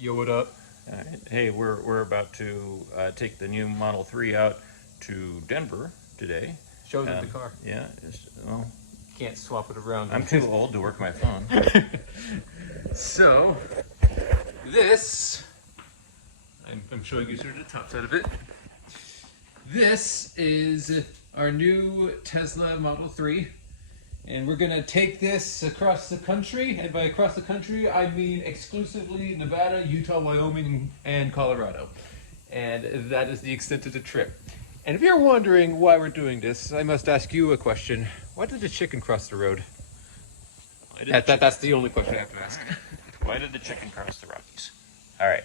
Yo, what up? Hey, we're about to take the new Model 3 out to Denver today. Show them the car. Yeah, well, Can't swap it around. I'm too old to work my phone. So, this, I'm showing you sort of the top side of it. This is our new Tesla Model 3. And we're going to take this across the country. And by across the country, I mean exclusively Nevada, Utah, Wyoming, and Colorado. And that is the extent of the trip. And if you're wondering why we're doing this, I must ask you a question. Why did the chicken cross the road? That's the only question I have to ask. Why did the chicken cross the Rockies? All right.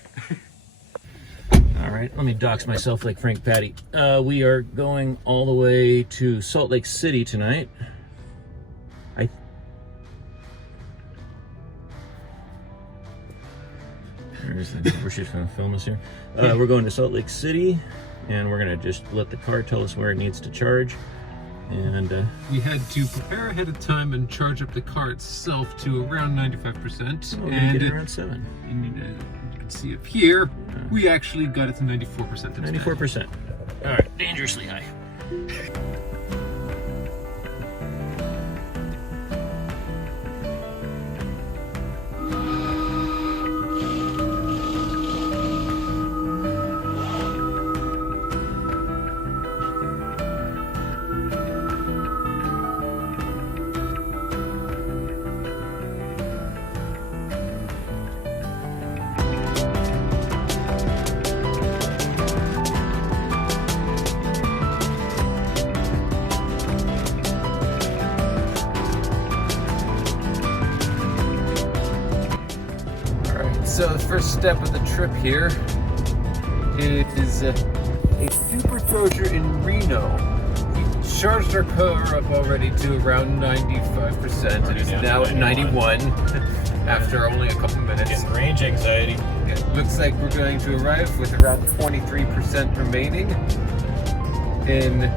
All right, let me dox myself like Frank Patty. We are going all the way to Salt Lake City tonight. There's the where she's going to film us here. We're going to Salt Lake City, and we're going to just let the car tell us where it needs to charge. And we had to prepare ahead of time and charge up the car itself to around 95%. we're going to get it around 7. You can see up here, we actually got it to 94%. 94%. All right, dangerously high. So the first step of the trip here is a supercharger in Reno. We charged our car up already to around 95%. It is now at 91 after only a couple minutes. Getting range anxiety. It looks like we're going to arrive with around 23% remaining in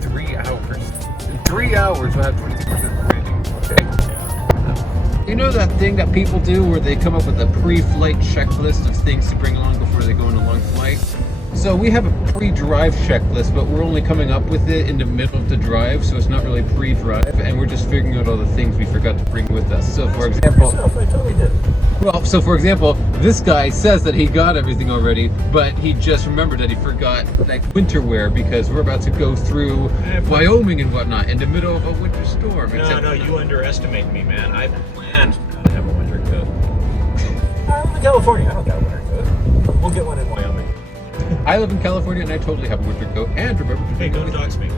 3 hours. In 3 hours we'll have 23% remaining. Okay. You know that thing that people do where they come up with a pre-flight checklist of things to bring along before they go on a long flight? So we have a pre-drive checklist, but we're only coming up with it in the middle of the drive, so it's not really pre-drive, and we're just figuring out all the things we forgot to bring with us. So for example, for example, this guy says that he got everything already, but he just remembered that he forgot like winter wear because we're about to go through Wyoming and whatnot in the middle of a winter storm. No, you underestimate me, man. I planned to have a winter coat. I live in California. I don't got a winter coat. We'll get one in Wyoming. I live in California and I totally have a winter coat. And remember to Hey, don't dox me.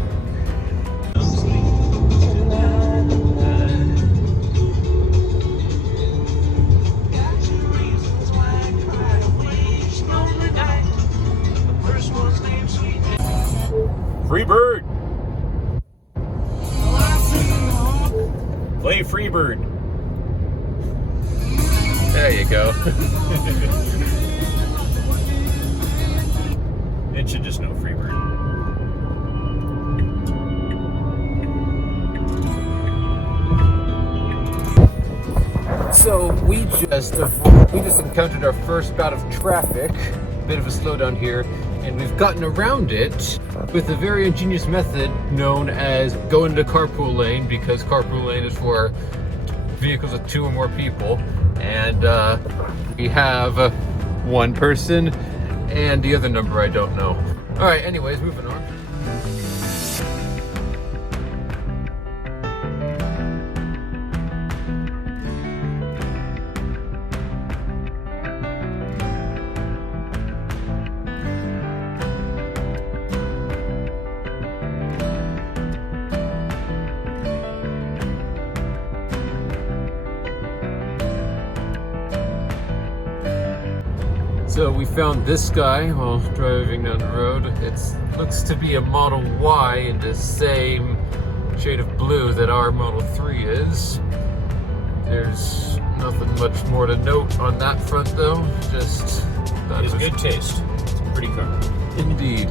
Free bird. Play free bird. There you go. It should just know free bird. So we just encountered our first bout of traffic, a bit of a slowdown here, and we've gotten around it with a very ingenious method known as go into carpool lane, because carpool lane is for vehicles with 2 or more people, and we have one person and the other number I don't know. All right, anyways, moving on. So we found this guy while driving down the road. It looks to be a Model Y in the same shade of blue that our Model 3 is. There's nothing much more to note on that front though. Just It has good taste. It's a pretty car. Indeed.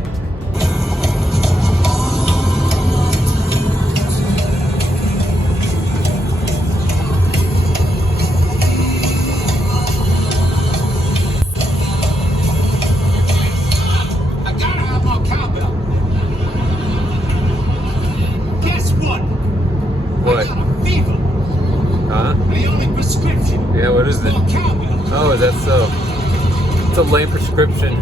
plain prescription.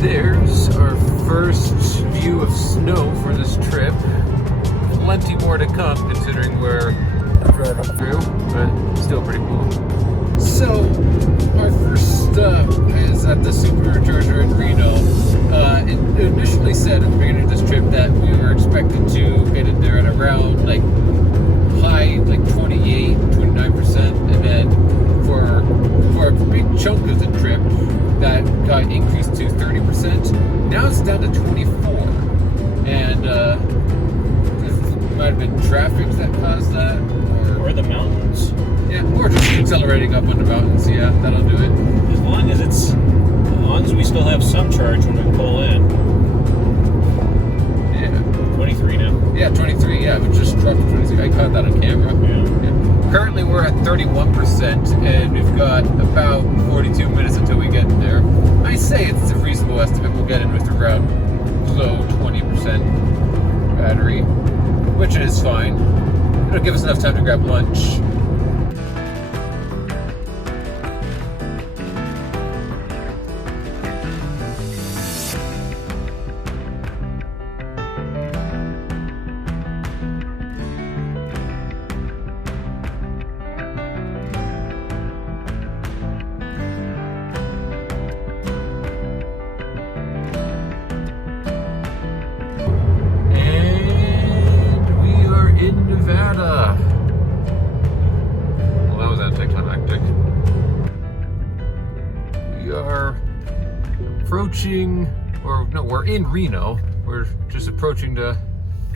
There's our first view of snow for this trip. Plenty more to come considering we're driving through, but still pretty cool. So, our first stop is at the supercharger in Reno. It initially said at the beginning of this trip that we were expected to get in there at around like high, like 28, 29%, and then for a big chunk of the trip, that got increased to 30%. Now it's down to 24. And it might have been traffic that caused that. Or the mountains. Yeah, or just accelerating up on the mountains. Yeah, that'll do it. As long as we still have some charge when we pull in. Yeah. 23 now. Yeah, 23. Yeah, we just dropped to 23. I caught that on camera. Yeah. Currently we're at 31%, and we've got about 42 minutes until we get in there. I say it's a reasonable estimate. We'll get in with around low 20% battery, which is fine. It'll give us enough time to grab lunch. In Nevada. Well, that was anticlimactic. We are approaching, or no, we're in Reno. We're just approaching the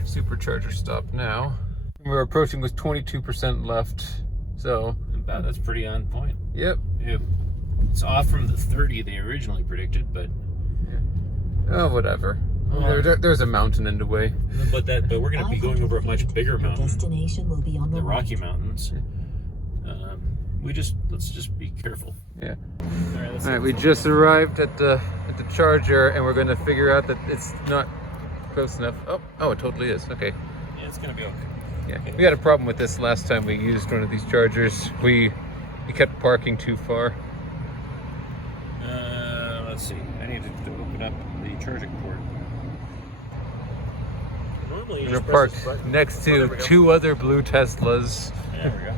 supercharger stop now. We're approaching with 22% left. So That's pretty on point. yep. Yeah. It's off from the 30 they originally predicted, but Oh, whatever. There's a mountain in the way. but we're going to be going over a much bigger mountain. Destination will be on The the Rocky right. Mountains. Let's just be careful. Yeah. All All right, we just arrived at the charger, and we're going to figure out that it's not close enough. Oh, it totally is. Okay. Yeah, it's going to be okay. Yeah, we had a problem with this last time we used one of these chargers. We kept parking too far. Let's see. I need to open up the charging port. Normally, We're parked next to two other blue Teslas. There we go.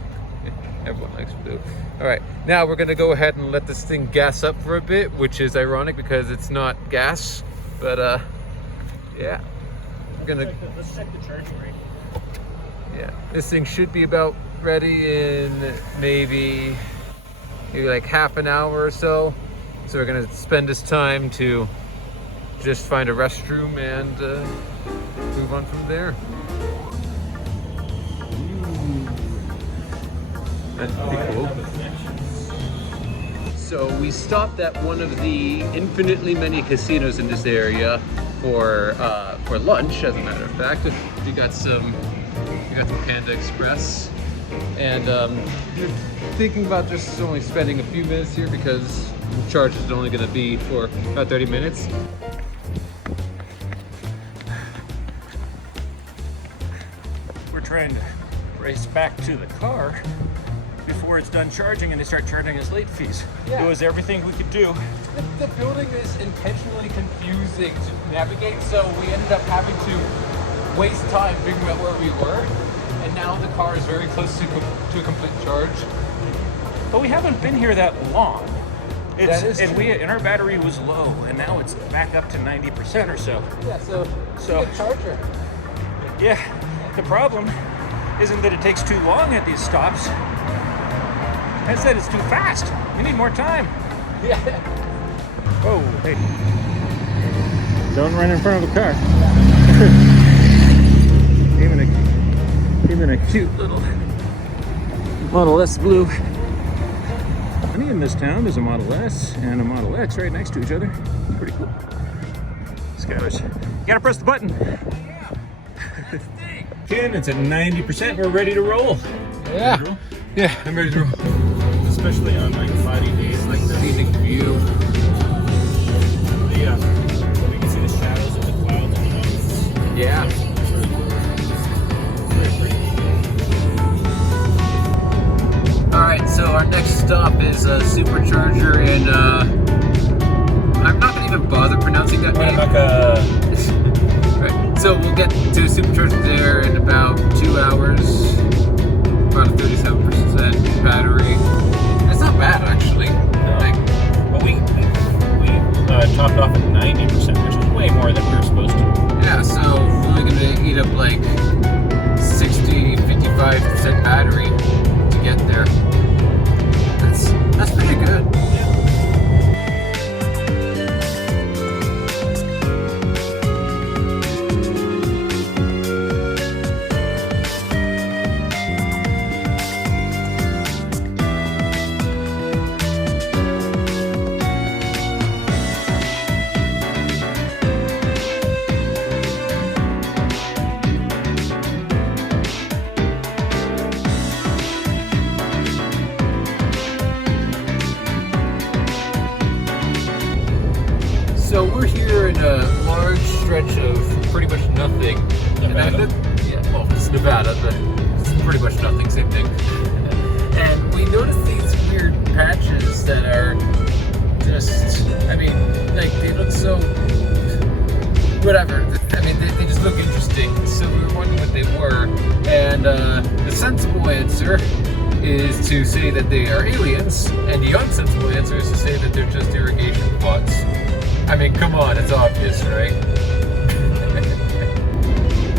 Everyone likes blue. All right, now we're gonna go ahead and let this thing gas up for a bit, which is ironic because it's not gas, but yeah, we're gonna. Let's check the charging rate. Yeah, this thing should be about ready in maybe like half an hour or so. So we're gonna spend this time to just find a restroom and move on from there. That's pretty cool. So we stopped at one of the infinitely many casinos in this area for lunch, as a matter of fact. We got some Panda Express, and we're thinking about just only spending a few minutes here because the charge is only going to be for about 30 minutes. We're trying to race back to the car before it's done charging and they start charging us late fees. Yeah. It was everything we could do. The building is intentionally confusing to navigate, so we ended up having to waste time figuring out where we were, and now the car is very close to a complete charge. But we haven't been here that long. That is true. And our battery was low, and now it's back up to 90% or so. Yeah, so So- a charger. Yeah, the problem isn't that it takes too long at these stops. It's that it's too fast. We need more time. Yeah. Whoa, hey. Don't run in front of a car. even a cute little Model S blue. Funny, in this town, there's a Model S and a Model X right next to each other. Pretty cool. This guy was gotta press the button. 10, it's at 90%. We're ready to roll. Yeah. Yeah, I'm ready to roll. Especially on like cloudy days like this. Scenic view. Yeah. We can see the shadows of the clouds on the mountains. Yeah. It's really cool. Very pretty. Alright, so our next stop is a supercharger in, I'm not going to even bother pronouncing that name. Right. So we'll get to supercharger there in about 2 hours. About a 37% battery. It's not bad, actually. No. Like, Well, we topped off at 90%, which is way more than we were supposed to. yeah, so we're only going to eat up like 60, 55% battery to get there. That's pretty good. So we're here in a large stretch of pretty much nothing. Nevada? Yeah, well, it's Nevada, but it's pretty much nothing, same thing. And we noticed these weird patches that are just, I mean, like they look so, whatever. I mean, they just look interesting. So we were wondering what they were. And the sensible answer is to say that they are aliens. And the unsensible answer is to say that they're just irrigation pots. I mean, come on, it's obvious, right?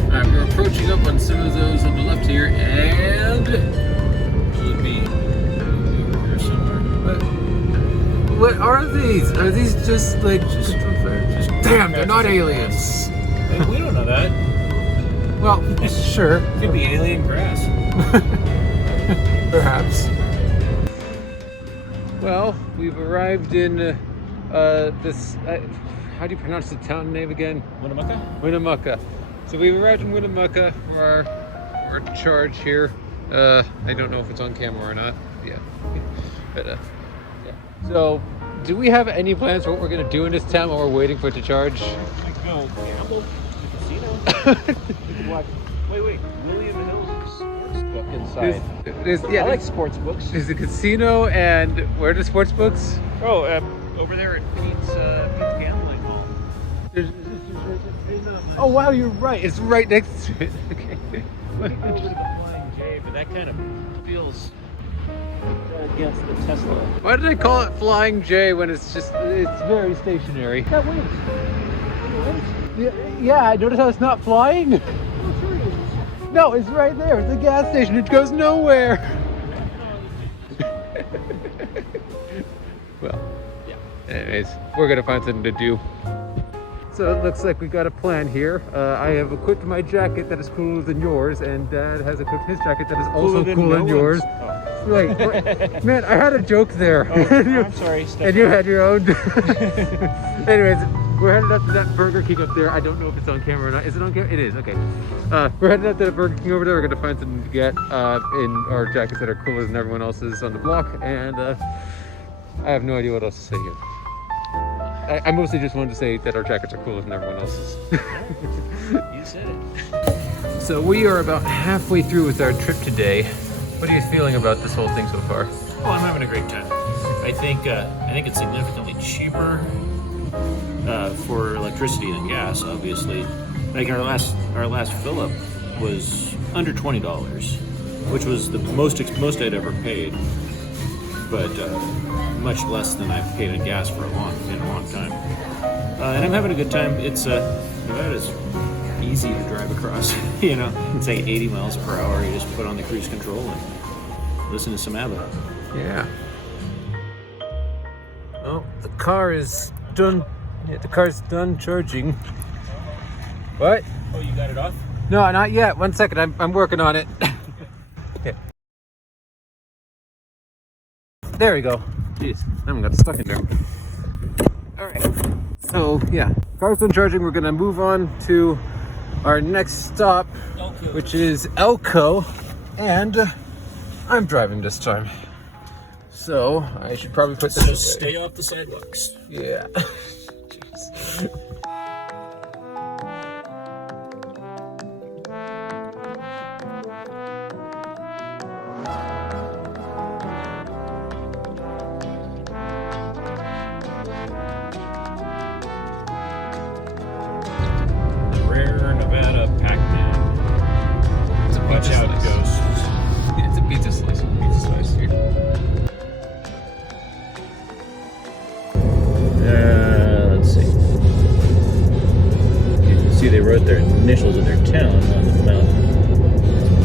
Alright, we're approaching up on some of those on the left here, and it'll be over here somewhere. What are these? Are these just like damn? They're not aliens. Hey, we don't know that. Well, sure, Could be alien grass. perhaps. Well, we've arrived in. This, how do you pronounce the town name again? Winnemucca? Winnemucca. So we've arrived in Winnemucca for our charge here. I don't know if it's on camera or not. Yeah. But, yeah. So, do we have any plans for what we're going to do in this town while we're waiting for it to charge? We could go gamble at the casino. We could watch. Wait. William Hill's sports book inside. Yeah, I like sports books. there's a casino, and where are the sports books? Oh, over there at Pete's gambling hall. Oh wow, you're right. It's right next to it. Okay. We could go over to the Flying J, but that kind of feels against the Tesla. Why did I call it Flying J when it's very stationary? That wings. Yeah, I noticed how it's not flying. No, it's right there. It's a gas station. It goes nowhere. Well, yeah. Anyways, we're gonna find something to do. So it looks like we got a plan here. I have equipped my jacket that is cooler than yours, and Dad has equipped his jacket that is also cooler than yours. Oh. Wait, man, I had a joke there. Oh, I'm sorry, Stefan. And you had your own. Anyways, we're headed up to that Burger King up there. I don't know if it's on camera or not. Is it on camera? It is, okay. We're headed up to the Burger King over there. We're gonna find something to get in our jackets that are cooler than everyone else's on the block, and I have no idea what else to say here. I mostly just wanted to say that our jackets are cooler than everyone else's. You said it. So we are about halfway through with our trip today. What are you feeling about this whole thing so far? Oh, I'm having a great time. I think it's significantly cheaper for electricity than gas. Obviously, like our last fill up was under $20, which was the most I'd ever paid, but much less than I've paid in gas for a long time. And I'm having a good time. It's Nevada's easy to drive across. You know, it's like 80 miles per hour. You just put on the cruise control and listen to some ABBA. Yeah. Oh, the car is done. Yeah, the car's done charging. What? Oh, you got it off? No, not yet. 1 second. I'm working on it. Okay. There we go. Jeez, I haven't got stuck in there. All right. So yeah, car's done charging. We're gonna move on to our next stop, which is Elko, and I'm driving this time. So I should probably put this away. Stay off the sidewalks. Yeah. Rare Nevada Pac-Man. It's a Watch pizza out, slice. ghosts. Yeah, it's a pizza slice. Pizza slice here. Let's see. You can see they wrote their initials of their town on the mountain.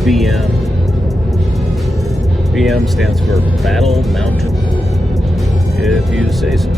BM. BM stands for Battle Mountain. If you say so.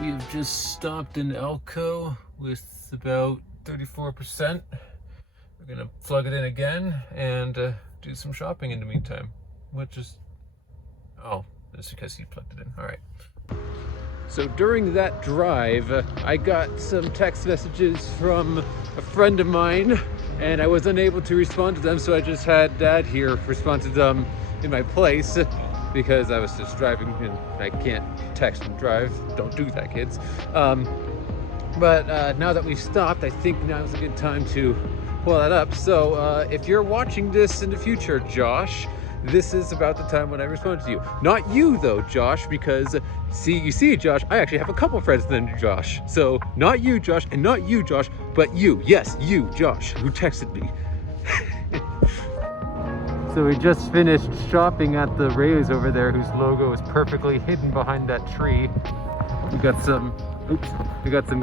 We've just stopped in Elko with about 34%. We're gonna plug it in again and do some shopping in the meantime. Which is, oh, that's because he plugged it in. All right. So during that drive, I got some text messages from a friend of mine, and I was unable to respond to them, so I just had Dad here respond to them in my place, because I was just driving and I can't text and drive. Don't do that, kids. But now that we've stopped, I think now is a good time to pull that up. So if you're watching this in the future, Josh, this is about the time when I respond to you. Not you though, Josh, because you see, Josh, I actually have a couple friends named Josh. So not you, Josh, and not you, Josh, but you. Yes, you, Josh, who texted me. So we just finished shopping at the Rays over there, whose logo is perfectly hidden behind that tree. We got some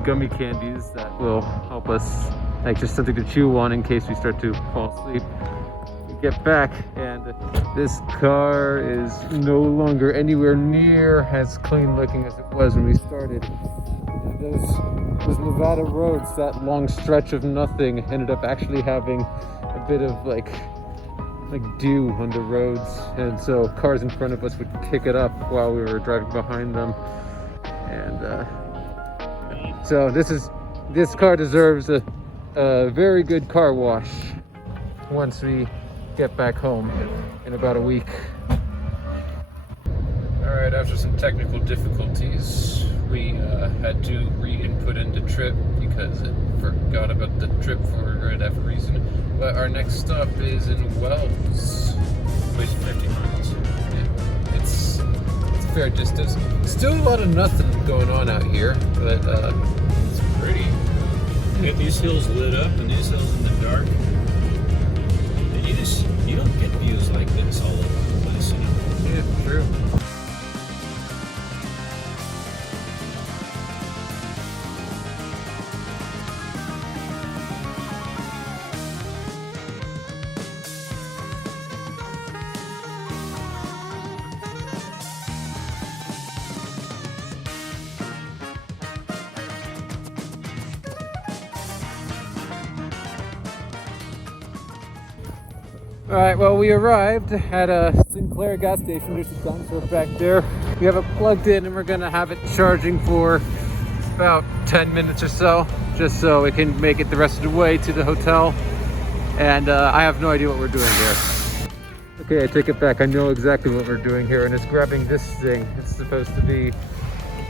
gummy candies that will help us, like just something to chew on in case we start to fall asleep. We get back and this car is no longer anywhere near as clean looking as it was when we started. And those Nevada roads, that long stretch of nothing, ended up actually having a bit of like dew on the roads, and so cars in front of us would kick it up while we were driving behind them. And so this car deserves a very good car wash once we get back home in about a week. All right, after some technical difficulties, we had to re-input into trip because it forgot about the trip for whatever reason. But our next stop is in Wells, which is 50 miles. Yeah, it's a fair distance. Still a lot of nothing going on out here, but It's pretty. You get these hills lit up and these hills in the dark. And you don't get views like this all over the place, you know? yeah, true. All right, well, we arrived at a Sinclair gas station. There's a dinosaur back there. We have it plugged in and we're gonna have it charging for about 10 minutes or so, just so it can make it the rest of the way to the hotel. And I have no idea what we're doing here. Okay, I take it back. I know exactly what we're doing here, and it's grabbing this thing. It's supposed to be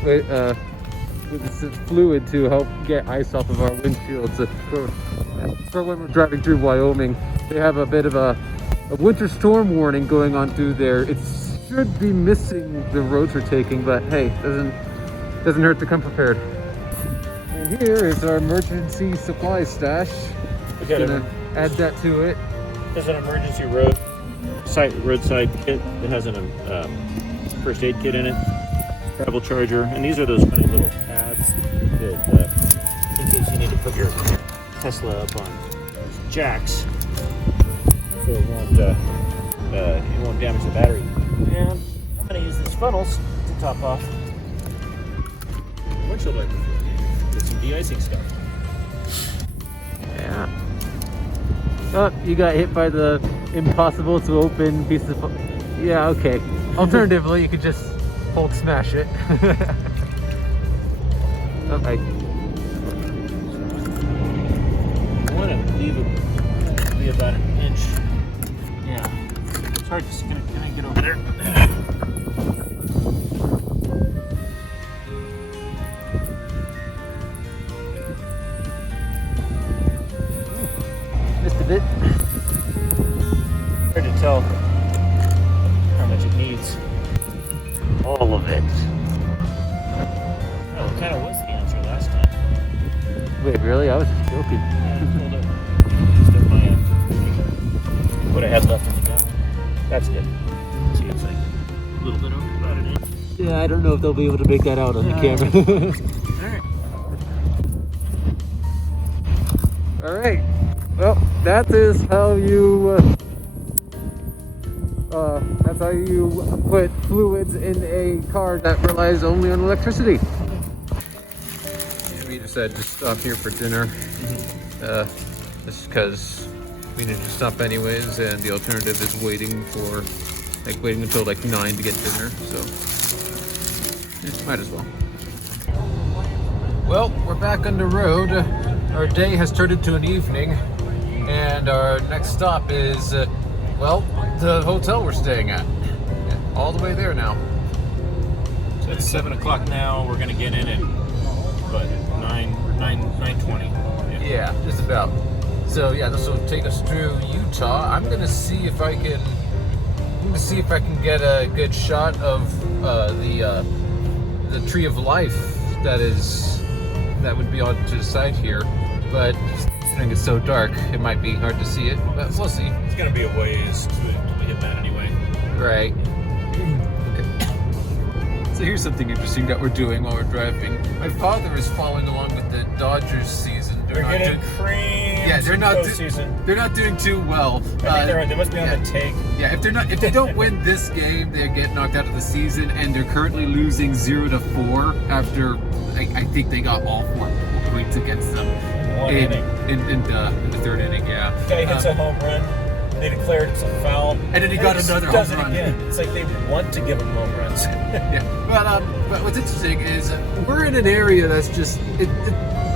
with fluid to help get ice off of our windshields for when we're driving through Wyoming. They have a bit of a winter storm warning going on through there. It's should be missing the roads we're taking, but hey, doesn't hurt to come prepared. And here is our emergency supply stash. Okay, Gonna add that to it. there's an emergency roadside kit that has a first aid kit in it, travel charger, and these are those funny little pads that, in case you need to put your Tesla up on jacks, so it won't damage the battery. And I'm going to use these funnels to top off windshield wiper with some de-icing stuff. Yeah. Oh, you got hit by the impossible to open piece of... Yeah, okay. Alternatively, you could just hold smash it. Oh, I want to leave it be about an inch. Yeah. It's hard to can I get over there. Missed a bit. Hard to tell how much it needs. All of it. Oh, it kind of was the answer last time. Wait, really? I was just joking. Yeah, I filled up. Used up my what I had left in the gallon. That's good. See, it's like a little bit over about an inch. Yeah, I don't know if they'll be able to make that out on the camera. All right. All right. Well, that is how you put fluids in a car that relies only on electricity. We decided to stop here for dinner, just because we needed to stop anyways, and the alternative is waiting until like 9 to get dinner. So might as well. Well, we're back on the road. Our day has turned into an evening, and our next stop is, the hotel we're staying at. Yeah, all the way there now. So it's 7 o'clock now. We're gonna get in at what, 9:20. Yeah, just about. So yeah, this will take us through Utah. I'm gonna see if I can get a good shot of the Tree of Life that would be on to the side here, but I think it's so dark it might be hard to see it, but we'll see. It's gonna be a ways to hit that anyway. Right. Okay. So here's something interesting that we're doing while we're driving. My father is following along with the Dodgers season. They're getting creamed. Yeah, they're not doing too well. I think they must be on the take. Yeah, if they don't win this game, they get knocked out of the season, and they're currently losing 0-4 after I think they got all 4 points against them in the third inning. Yeah, Guy hits a home run. They declared it's a foul, and then he got another home run. Again. It's like they want to give him home runs. Yeah, but what's interesting is we're in an area that's just.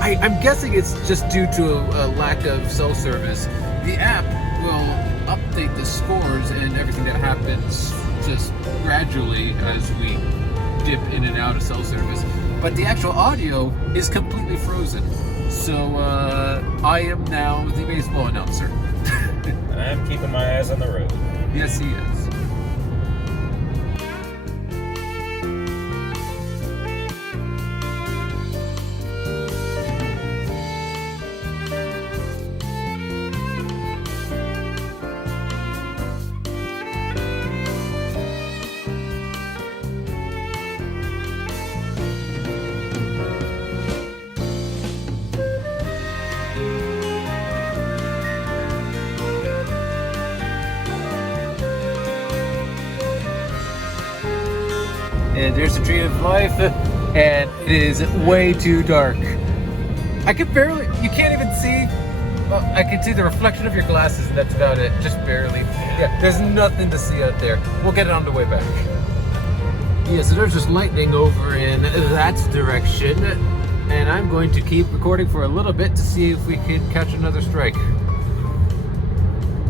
I'm guessing it's just due to a lack of cell service. The app will update the scores and everything that happens just gradually as we dip in and out of cell service. But the actual audio is completely frozen. So I am now the baseball announcer. And I'm keeping my eyes on the road. Yes, he is. And there's the Tree of Life, and it is way too dark. You can't even see, well, I can see the reflection of your glasses, and that's about it, just barely. Yeah, there's nothing to see out there. We'll get it on the way back. Yeah, so there's just lightning over in that direction, and I'm going to keep recording for a little bit to see if we can catch another strike.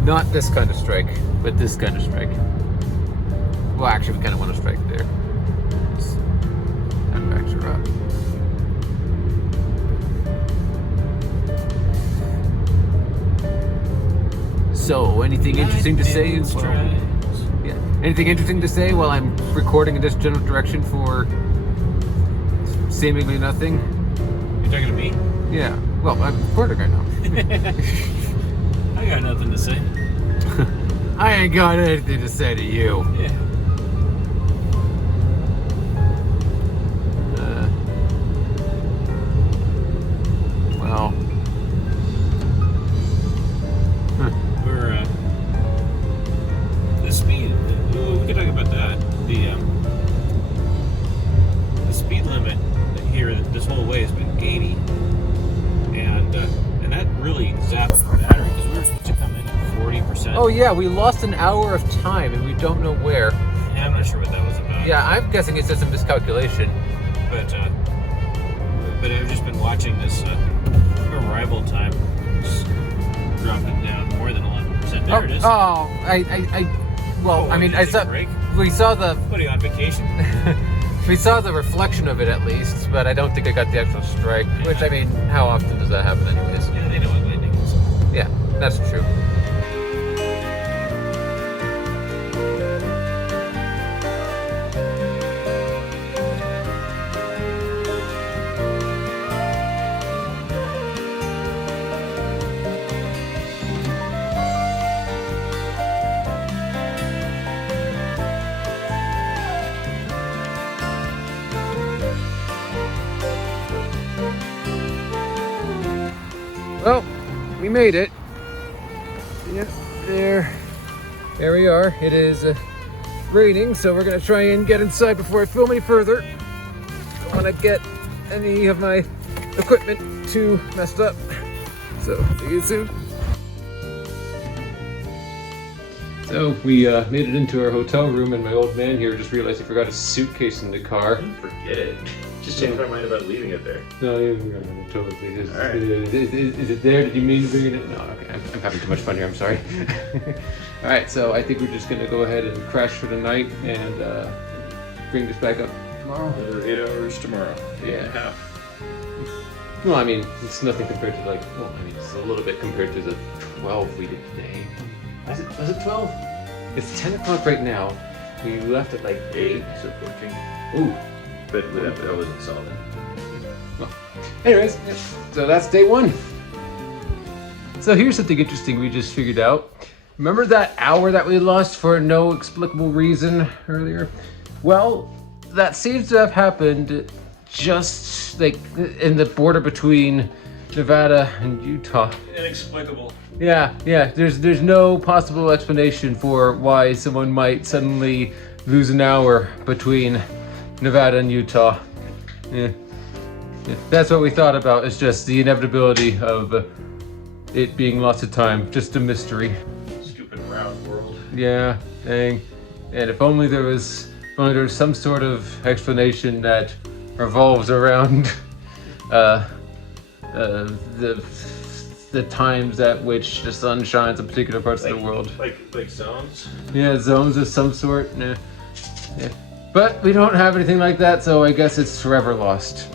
Not this kind of strike, but this kind of strike. Well, actually, we kind of want to strike there. That backs her up. So, anything interesting to say? Well, yeah. Anything interesting to say while I'm recording in this general direction for seemingly nothing? You talking to me? Yeah. Well, I'm recording right now. I got nothing to say. I ain't got anything to say to you. Yeah. Well. We're the speed. We could talk about that. The speed limit here this whole way has been 80, and that really zaps the battery because we were supposed to come in at 40%. Oh yeah, we lost an hour of time and we don't know where. Yeah, I'm not sure what that was about. Yeah, I'm guessing it's just a miscalculation. But I've just been watching this arrival time dropping down more than 11%. There it is. Oh, well, I mean, I saw. Break? We saw the. What are you on vacation? We saw the reflection of it at least, but I don't think I got the actual strike. Which, I mean, how often does that happen, anyways? Yeah, they know what landing is. Yeah, that's true. Well, we made it. Yep, there we are. It is raining, so we're gonna try and get inside before I film any further. Don't want to get any of my equipment too messed up. So, see you soon. So we made it into our hotel room, and my old man here just realized he forgot his suitcase in the car. Forget it. Just changed my mind about leaving it there. No, totally. Is, All right. is it there? Did you mean to bring it in? No, okay. I'm having too much fun here. I'm sorry. All right, so I think we're just gonna go ahead and crash for the night and bring this back up tomorrow. Another 8 hours tomorrow. Yeah. 8.5. Well, I mean, it's nothing compared to it's a little bit compared to the 12 we did today. Was it 12? It's 10 o'clock right now. We left at like 8. So 14. Ooh. But that wasn't solid. Well, anyways, yeah. So that's day 1. So here's something interesting we just figured out. Remember that hour that we lost for no explicable reason earlier? Well, that seems to have happened just like in the border between Nevada and Utah. Inexplicable. Yeah. There's no possible explanation for why someone might suddenly lose an hour between Nevada and Utah. Yeah. That's what we thought about. It's just the inevitability of it being lots of time. Just a mystery. Stupid round world. Yeah, dang. And if only there was some sort of explanation that revolves around the times at which the sun shines in particular parts of the world. Like zones? Yeah, zones of some sort. Yeah. But we don't have anything like that, so I guess it's forever lost.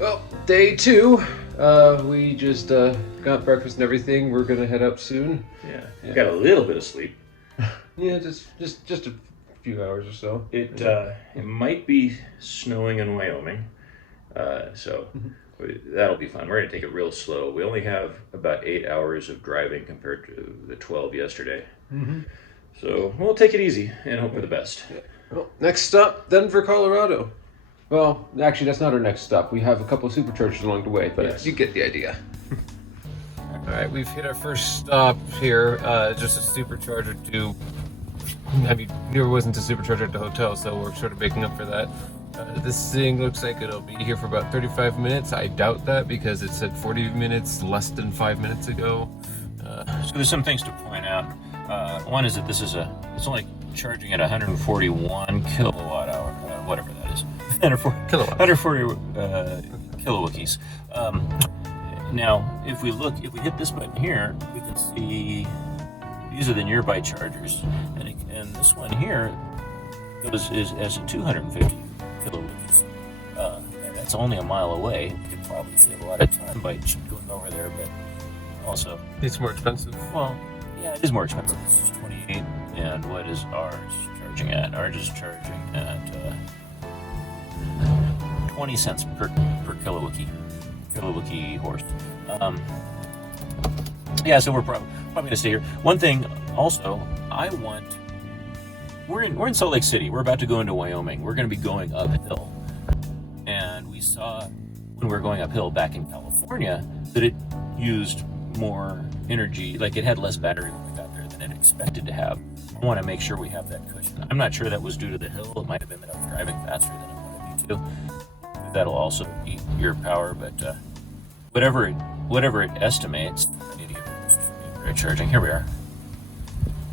Well, day 2. We just got breakfast and everything. We're gonna head up soon. Yeah. Got a little bit of sleep. Yeah, just a few hours or so. It might be snowing in Wyoming, so that'll be fun. We're gonna take it real slow. We only have about 8 hours of driving compared to the 12 yesterday. Mm-hmm. So we'll take it easy and hope for the best. Well, next stop, Denver, Colorado. Well, actually, that's not our next stop. We have a couple of superchargers along the way, but yes. You get the idea. All right, we've hit our first stop here. Just a supercharger to. I mean, there wasn't a supercharger at the hotel, so we're sort of making up for that. This thing looks like it'll be here for about 35 minutes. I doubt that because it said 40 minutes less than 5 minutes ago. So there's some things to point out. One is that it's only charging at 141 kilowatt hour, whatever that is. 140 kilowatts. Now, if we hit this button here, we can see these are the nearby chargers, and this one here has 250 kilowatts. And that's only a mile away. You could probably save a lot of time by going over there, but also It's more expensive. well, Yeah, it is more expensive. This is 28, and what is ours charging at? Ours is charging at 20 cents per kilowiki horse. Yeah, so we're probably gonna stay here. One thing also, we're in Salt Lake City. We're about to go into Wyoming. We're gonna be going uphill, and we saw when we were going uphill back in California that it used more energy, like it had less battery when we got there than it expected to have. I want to make sure we have that cushion. I'm not sure that was due to the hill. It might have been that I was driving faster than I wanted to. That'll also eat your power, but whatever it estimates, I need to get this charging. Here we are.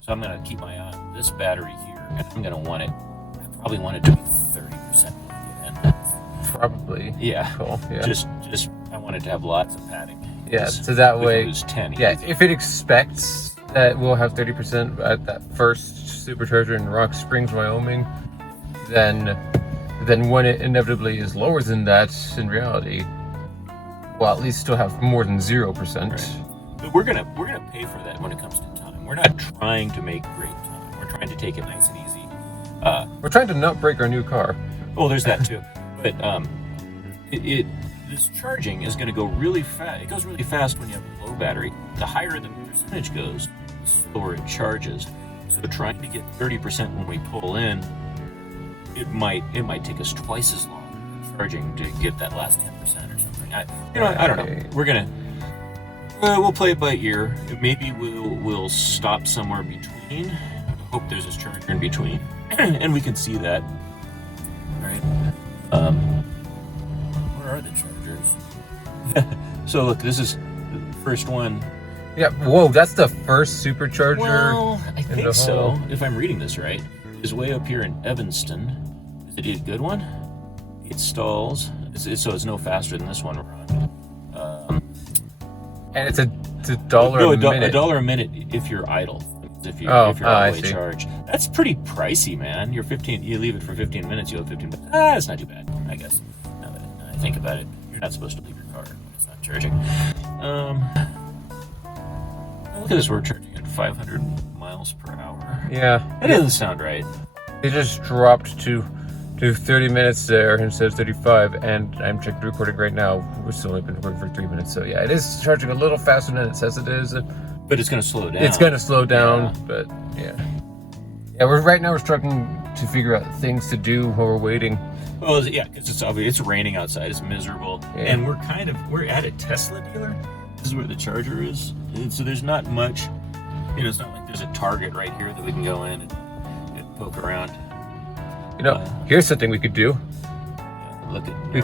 So I'm going to keep my eye on this battery here, and I'm going to want it. I probably want it to be 30% when I get in. Probably. Yeah. Cool. Yeah. Just I want it to have lots of padding. Yeah. So that way, lose 10. yeah. If it expects that we'll have 30% at that first supercharger in Rock Springs, Wyoming, then when it inevitably is lower than that, in reality, we'll at least still have more than 0%. Right. But we're gonna pay for that when it comes to time. We're not trying to make great time. We're trying to take it nice and easy. We're trying to not break our new car. Oh, there's that too. But this charging is going to go really fast. It goes really fast when you have a low battery. The higher the percentage goes, the slower it charges. So trying to get 30% when we pull in, it might take us twice as long charging to get that last 10% or something. I don't know. We'll play it by ear. Maybe we'll stop somewhere between. I hope there's a charger in between, and we can see that. Right. Where are the chargers? So look, this is the first one. Yeah. Whoa, that's the first supercharger. Well, I think so. If I'm reading this right, is way up here in Evanston. Is it a good one? It stalls. So it's no faster than this one we're on. And it's a dollar a minute. $1 a minute if you're idle. If you're all the way charged. That's pretty pricey, man. You leave it for 15 minutes, you'll have 15 minutes. It's not too bad, I guess. Now that I think about it, you're not supposed to leave your car when it's not charging. Look at this, we're charging at 500 miles per hour. Yeah. That doesn't sound right. It just dropped to 30 minutes there instead of 35, and I'm checking recording right now. We've still only been recording for 3 minutes, so yeah, it is charging a little faster than it says it is. But it's going to slow down. It's going to slow down, but yeah. Yeah, right now we're struggling to figure out things to do while we're waiting. Well, yeah, because it's obvious. It's raining outside. It's miserable. Yeah. And we're at a Tesla dealer. This is where the charger is. And so there's not much, it's not like there's a Target right here that we can go in and poke around. Here's something we could do. Look at we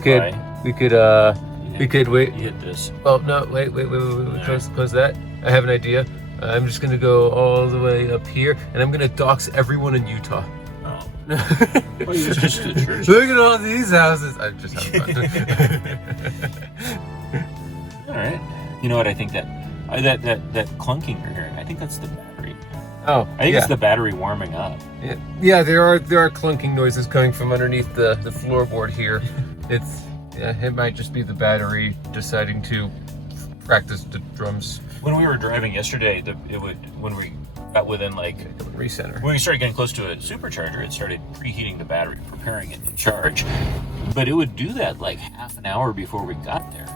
could wait. You hit this. Well, no, wait. Close that. I have an idea. I'm just gonna go all the way up here, and I'm gonna dox everyone in Utah. Oh. Well, you're just a church. Look at all these houses. I'm just having fun. All right. You know what? I think that clunking you're hearing, I think that's the battery. Oh, I think it's the battery warming up. Yeah. There are clunking noises coming from underneath the floorboard here. It might just be the battery deciding to practice the drums. When we were driving yesterday, when we got within recenter. When we started getting close to a supercharger, it started preheating the battery, preparing it to charge. But it would do that like half an hour before we got there.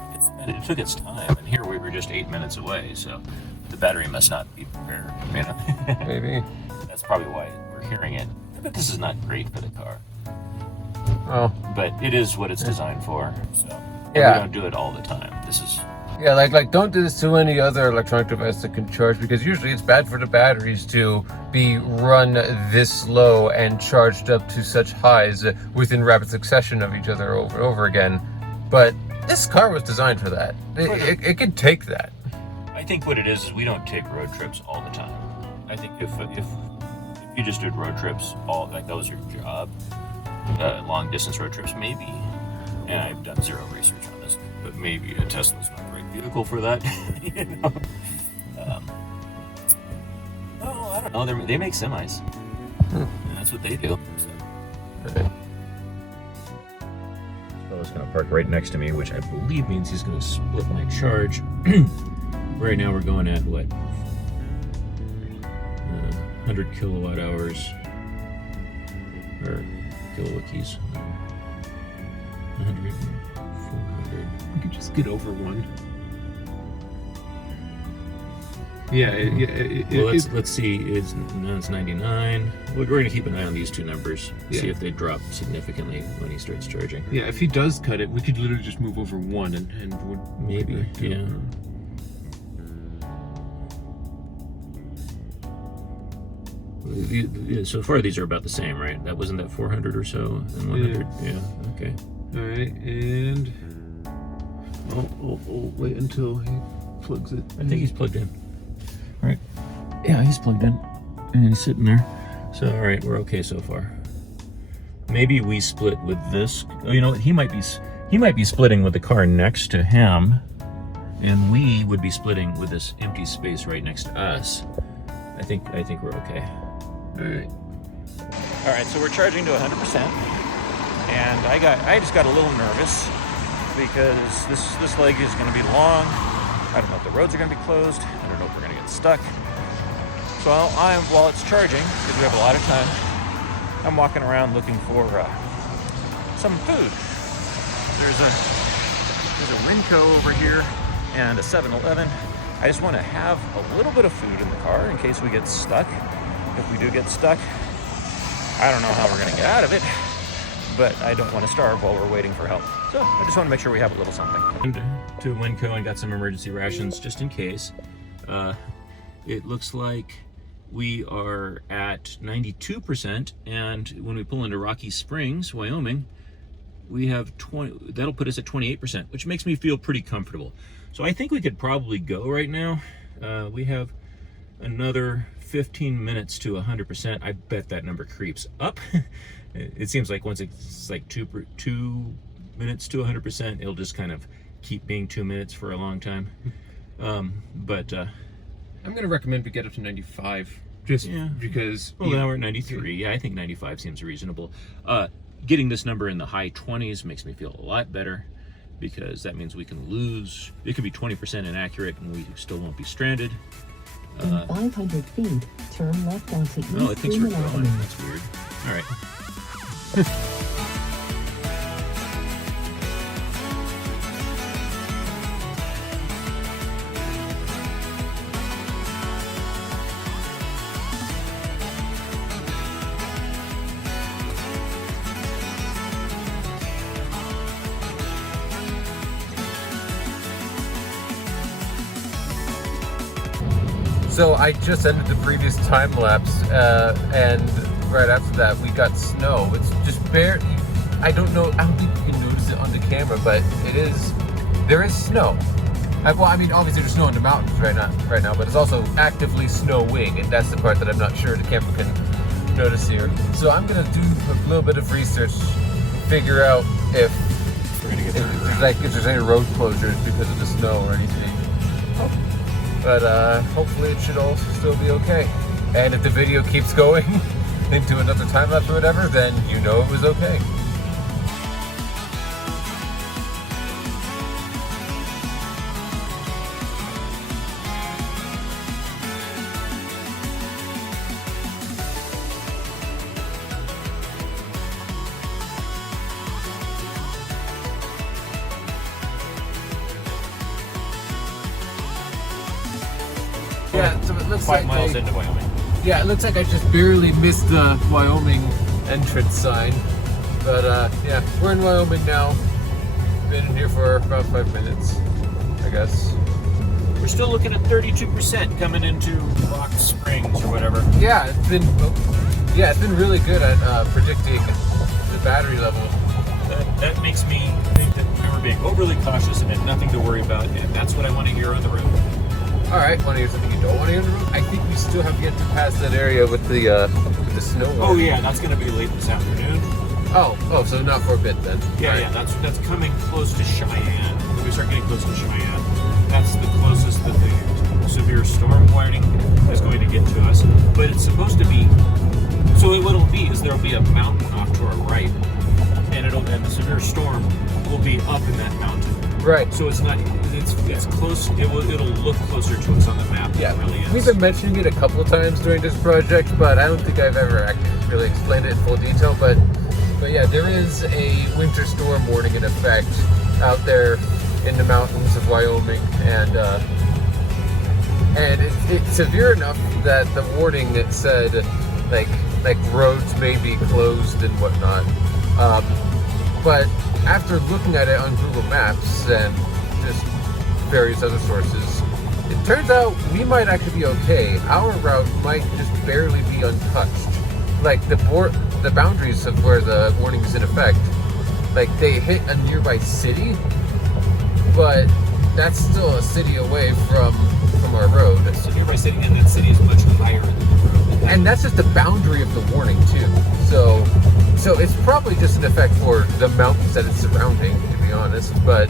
It took its time, and here we were just 8 minutes away, so the battery must not be prepared. Maybe. That's probably why we're hearing it. But this is not great for the car. Oh. But it is what it's designed for. So we don't do it all the time. This is. Yeah, like don't do this to any other electronic device that can charge, because usually it's bad for the batteries to be run this low and charged up to such highs within rapid succession of each other over and over again. But this car was designed for that. It could take that. I think what it is we don't take road trips all the time. I think if you just did road trips that was your job, long distance road trips, maybe. And I've done zero research on this, but maybe a Tesla's not the right vehicle for that. I don't know. They make semis, and that's what they do. So. This fellow's going to park right next to me, which I believe means he's going to split my charge. Right now we're going at what? 100 kilowatt hours or kilowatts. 100, 400. We could just get over one. Yeah. Well, let's see. It's 99. We're going to keep an eye on these two numbers. See if they drop significantly when he starts charging. Yeah, if he does cut it, we could literally just move over one and maybe. Yeah. So far, these are about the same, right? That wasn't that 400 or so and 100. Yeah. Okay. All right, and I'll wait until he plugs it. I think he's plugged in. All right. Yeah, he's plugged in, and he's sitting there. So, all right, we're okay so far. Maybe we split with this. Oh, you know what? He might be splitting with the car next to him, and we would be splitting with this empty space right next to us. I think we're okay. All right. All right, so we're charging to 100%, and I just got a little nervous because this leg is going to be long. I don't know if the roads are going to be closed. I don't know if we're going to get stuck. So while it's charging, because we have a lot of time, I'm walking around looking for some food. There's a Winco over here and a 7-Eleven. I just want to have a little bit of food in the car in case we get stuck. If we do get stuck, I don't know how we're going to get out of it, but I don't want to starve while we're waiting for help. So I just want to make sure we have a little something. To Winco and got some emergency rations just in case. It looks like we are at 92%, and when we pull into Rocky Springs, Wyoming, we have 20. That'll put us at 28%, which makes me feel pretty comfortable. So I think we could probably go right now. We have another 15 minutes to 100%. I bet that number creeps up. It seems like once it's like 2 minutes to 100%, it'll just kind of keep being 2 minutes for a long time. But I'm going to recommend we get up to 95, just because. Well, now we're at 93. Yeah, I think 95 seems reasonable. Getting this number in the high 20s makes me feel a lot better, because that means we can lose. It could be 20% inaccurate, and we still won't be stranded. In 500 feet, turn left onto East Oh, it thinks we're Freeman going. Avenue. That's weird. All right. So I just ended the previous time lapse, and right after that we got snow. It's just barely. I don't think you can notice it on the camera, but there is snow. Well, I mean, obviously there's snow in the mountains right now, but it's also actively snowing, and that's the part that I'm not sure the camera can notice here. So I'm gonna do a little bit of research, figure out if there's any road closures because of the snow or anything. But hopefully it should all still be okay. And if the video keeps going into another time lapse or whatever, then you know it was okay. Yeah, so it looks 5 like miles into Wyoming. Yeah, it looks like I just barely missed the Wyoming entrance sign. But yeah, we're in Wyoming now. Been in here for about 5 minutes, I guess. We're still looking at 32% coming into Rock Springs or whatever. Yeah, it's been really good at predicting the battery level. That makes me think that we were being overly cautious and had nothing to worry about, and that's what I want to hear on the road. All right, want to hear something you don't want to hear on the road? I think we still have yet to pass that area with the snow. Oh yeah, that's going to be late this afternoon. Oh, so not for a bit then. Yeah, Right. yeah, that's coming close to Cheyenne. When we start getting close to Cheyenne, that's the closest that the severe storm warning is going to get to us. But it's supposed to be. So what it'll be is there'll be a mountain off to our right, and the severe storm will be up in that mountain. Right. So it's it's close. It'll look closer to what's on the map. Yeah, Than it really is. we've been mentioning it a couple of times during this project, but I don't think I've ever actually really explained it in full detail. But yeah, there is a winter storm warning in effect out there in the mountains of Wyoming, and it's severe enough that the warning it said like roads may be closed and whatnot. But after looking at it on Google Maps and just various other sources, it turns out we might actually be okay. Our route might just barely be untouched. Like the boundaries of where the warning is in effect, like they hit a nearby city, but that's still a city away from our road. It's a nearby city, and that city is much higher than the road. And that's just the boundary of the warning too. So it's probably just an effect for the mountains that it's surrounding, to be honest. But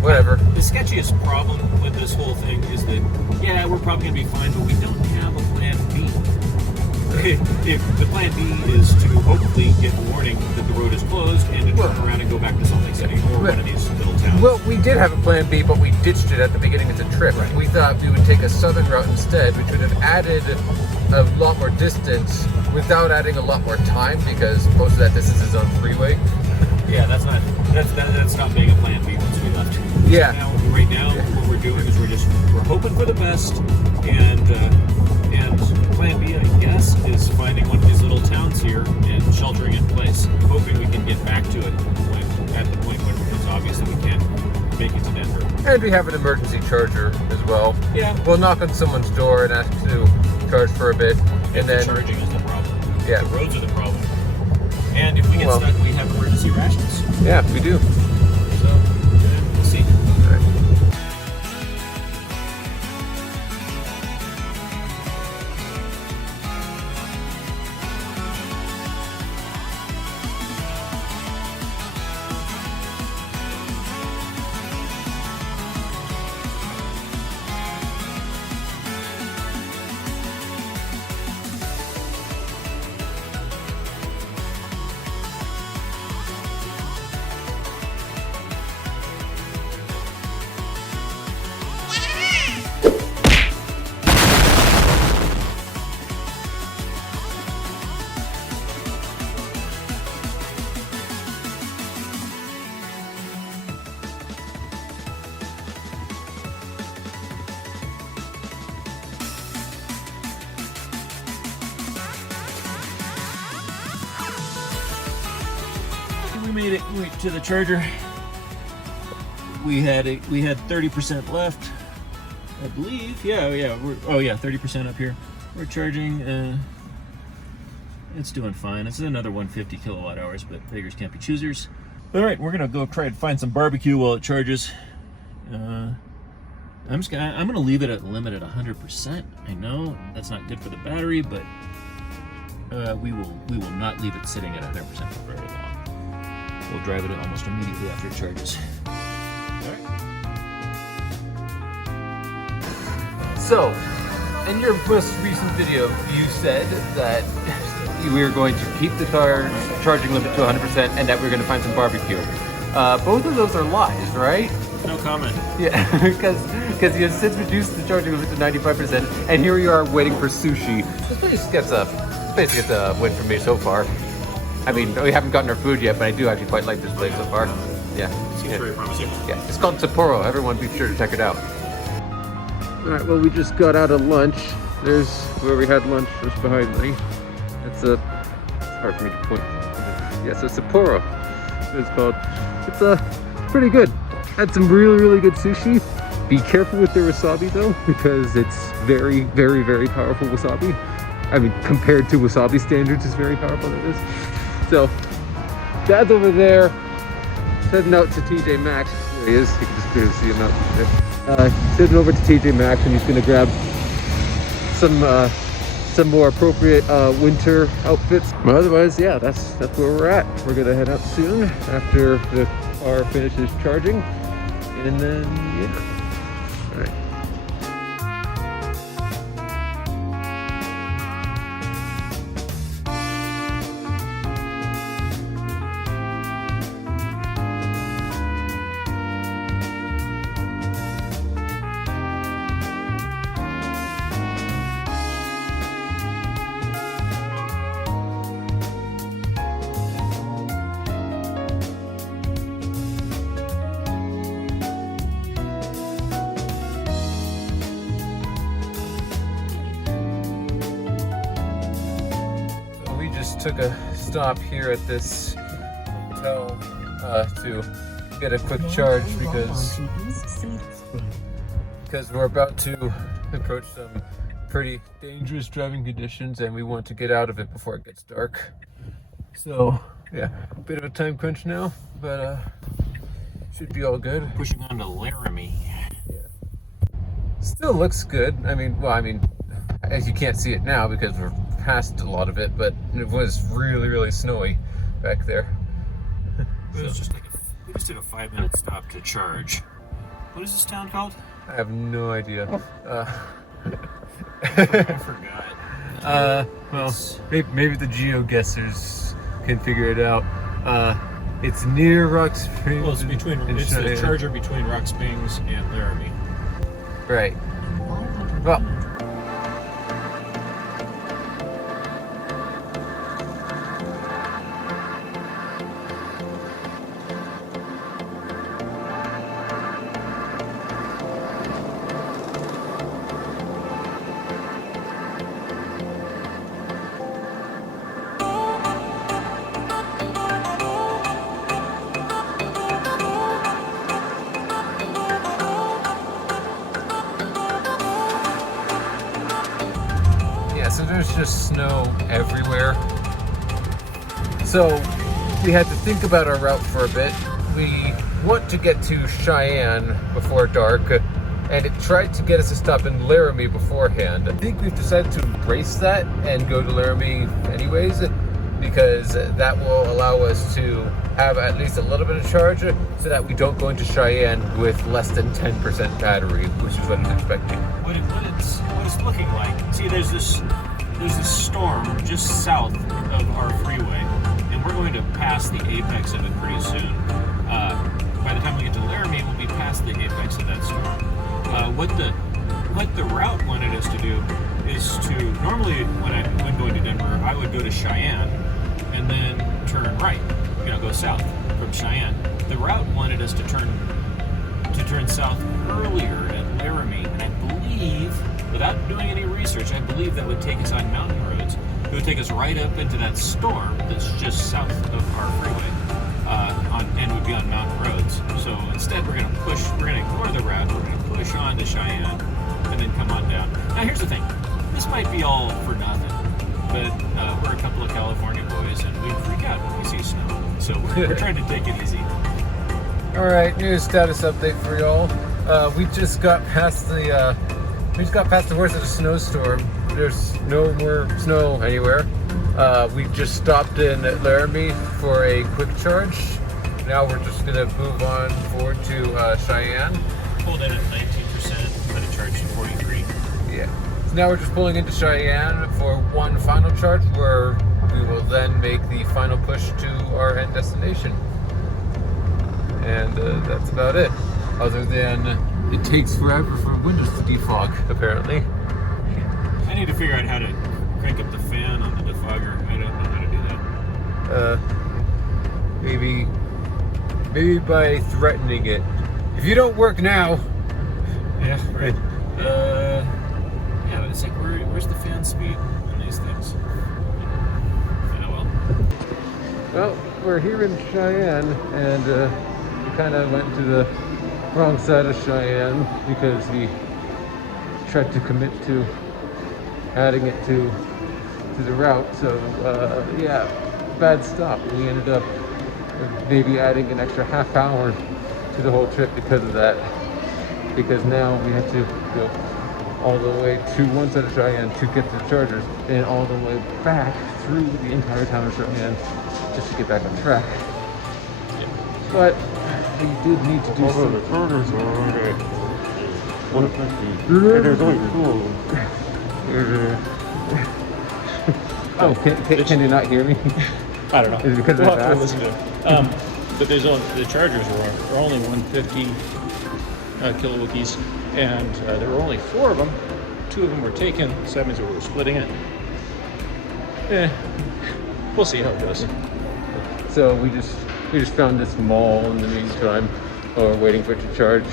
whatever. The sketchiest problem with this whole thing is that, yeah, we're probably gonna be fine, but we don't have a plan B. If the plan B is to hopefully get a warning that the road is closed and to turn around and go back to Salt Lake City or one of these little towns. Well, we did have a plan B, but we ditched it at the beginning of the trip. Right. We thought we would take a southern route instead, which would have added a lot more distance without adding a lot more time, because most of that distance is on freeway. Yeah, that's not being a plan B once we left. Yeah. So right now, what we're doing is we're hoping for the best, and plan B, I guess, is finding one of these little towns here and sheltering in place, hoping we can get back to it at the point when it's obvious that we can't make it to Denver. And we have an emergency charger as well. Yeah. We'll knock on someone's door and ask to charge for a bit, and the then charging is the problem. Yeah. The roads are the problem. And if we get stuck, we have emergency rations. yeah, we do. So, we'll see. All right. We made it to the charger. We had 30% left, I believe. Yeah. We're 30% up here. We're charging. It's doing fine. It's another 150 kilowatt hours, but beggars can't be choosers. All right, we're gonna go try and find some barbecue while it charges. I'm gonna leave it at limit at 100%. I know that's not good for the battery, but we will not leave it sitting at 100% for very long. We'll drive it almost immediately after it charges. So, in your most recent video, you said that we were going to keep the charging limit to 100% and that we were going to find some barbecue. Both of those are lies, right? No comment. Yeah, because you have since reduced the charging limit to 95%, and here we are waiting for sushi. This basically gets a win for me so far. I mean, we haven't gotten our food yet, but I do actually quite like this place so far. Yeah. Seems very promising. Yeah, it's called Sapporo. Everyone be sure to check it out. All right, well, we just got out of lunch. There's where we had lunch just behind me. It's hard for me to point. Yeah, so Sapporo, it's called. It's pretty good. Had some really, really good sushi. Be careful with their wasabi though, because it's very, very, very powerful wasabi. I mean, compared to wasabi standards, it's very powerful, it is. So, Dad's over there, heading out to TJ Maxx. There he is, you can just clearly see him out there. Heading over to TJ Maxx, and he's gonna grab some more appropriate winter outfits. But otherwise, yeah, that's where we're at. We're gonna head out soon after the car finishes charging, and then yeah. All right. took a stop here at this hotel to get a quick charge because we're about to approach some pretty dangerous driving conditions and we want to get out of it before it gets dark. So yeah, a bit of a time crunch now, but should be all good. Pushing on to Laramie. Still looks good. I mean, as you can't see it now because we're past a lot of it, but it was really, really snowy back there. It was just like we just did a 5-minute stop to charge. What is this town called? I have no idea. I forgot. Well, maybe the GeoGuessers can figure it out. It's near Rock Springs. Well, it's the charger between Rock Springs and Laramie. Right. Well. So there's just snow everywhere. So we had to think about our route for a bit. We want to get to Cheyenne before dark, and it tried to get us to stop in Laramie beforehand. I think we've decided to embrace that and go to Laramie anyways, because that will allow us to have at least a little bit of charge so that we don't go into Cheyenne with less than 10% battery, which is what I'm expecting. What it's looking like. See, there's this storm just south of our freeway, and we're going to pass the apex of it pretty soon. By the time we get to Laramie, we'll be past the apex of that storm. What the route wanted us to do is to normally when going to Denver, I would go to Cheyenne and then turn right, go south from Cheyenne. The route wanted us to turn south earlier at Laramie, and I believe, without doing any research, I believe that would take us on mountain roads. It would take us right up into that storm that's just south of our freeway, and would be on mountain roads. So instead, we're going to ignore the route, we're going to push on to Cheyenne, and then come on down. Now here's the thing, this might be all for nothing, but we're a couple of California boys, and we freak out when we see snow. So we're trying to take it easy. Alright, new status update for y'all. We just got past the worst of the snowstorm. There's no more snow anywhere. We just stopped in at Laramie for a quick charge. Now we're just gonna move on forward to Cheyenne. Pulled in at 19%, but it charged 43. Yeah. So now we're just pulling into Cheyenne for one final charge where we will then make the final push to our end destination. And that's about it. Other than it takes forever for windows to defog, apparently. I need to figure out how to crank up the fan on the defogger. I don't know how to do that. Maybe by threatening it. If you don't work now. Yeah, right. Yeah, but it's like, where's the fan speed on these things? Well, we're here in Cheyenne, and we kind of went to the wrong side of Cheyenne because we tried to commit to adding it to the route. So yeah, bad stop. We ended up maybe adding an extra half hour to the whole trip because of that. Because now we have to go all the way to one side of Cheyenne to get to the chargers, and all the way back through the entire town of Cheyenne just to get back on track. But we did need to do some. The chargers are only 150. And there's only 2 of them. Oh, can you not hear me? I don't know. Is it because we'll I'm have to fast? listen to it. But the chargers are only 150 kilowookies, and there were only 4 of them. 2 of them were taken, so that means we were splitting it. We'll see how it goes. So we just found this mall in the meantime while we're waiting for it to charge.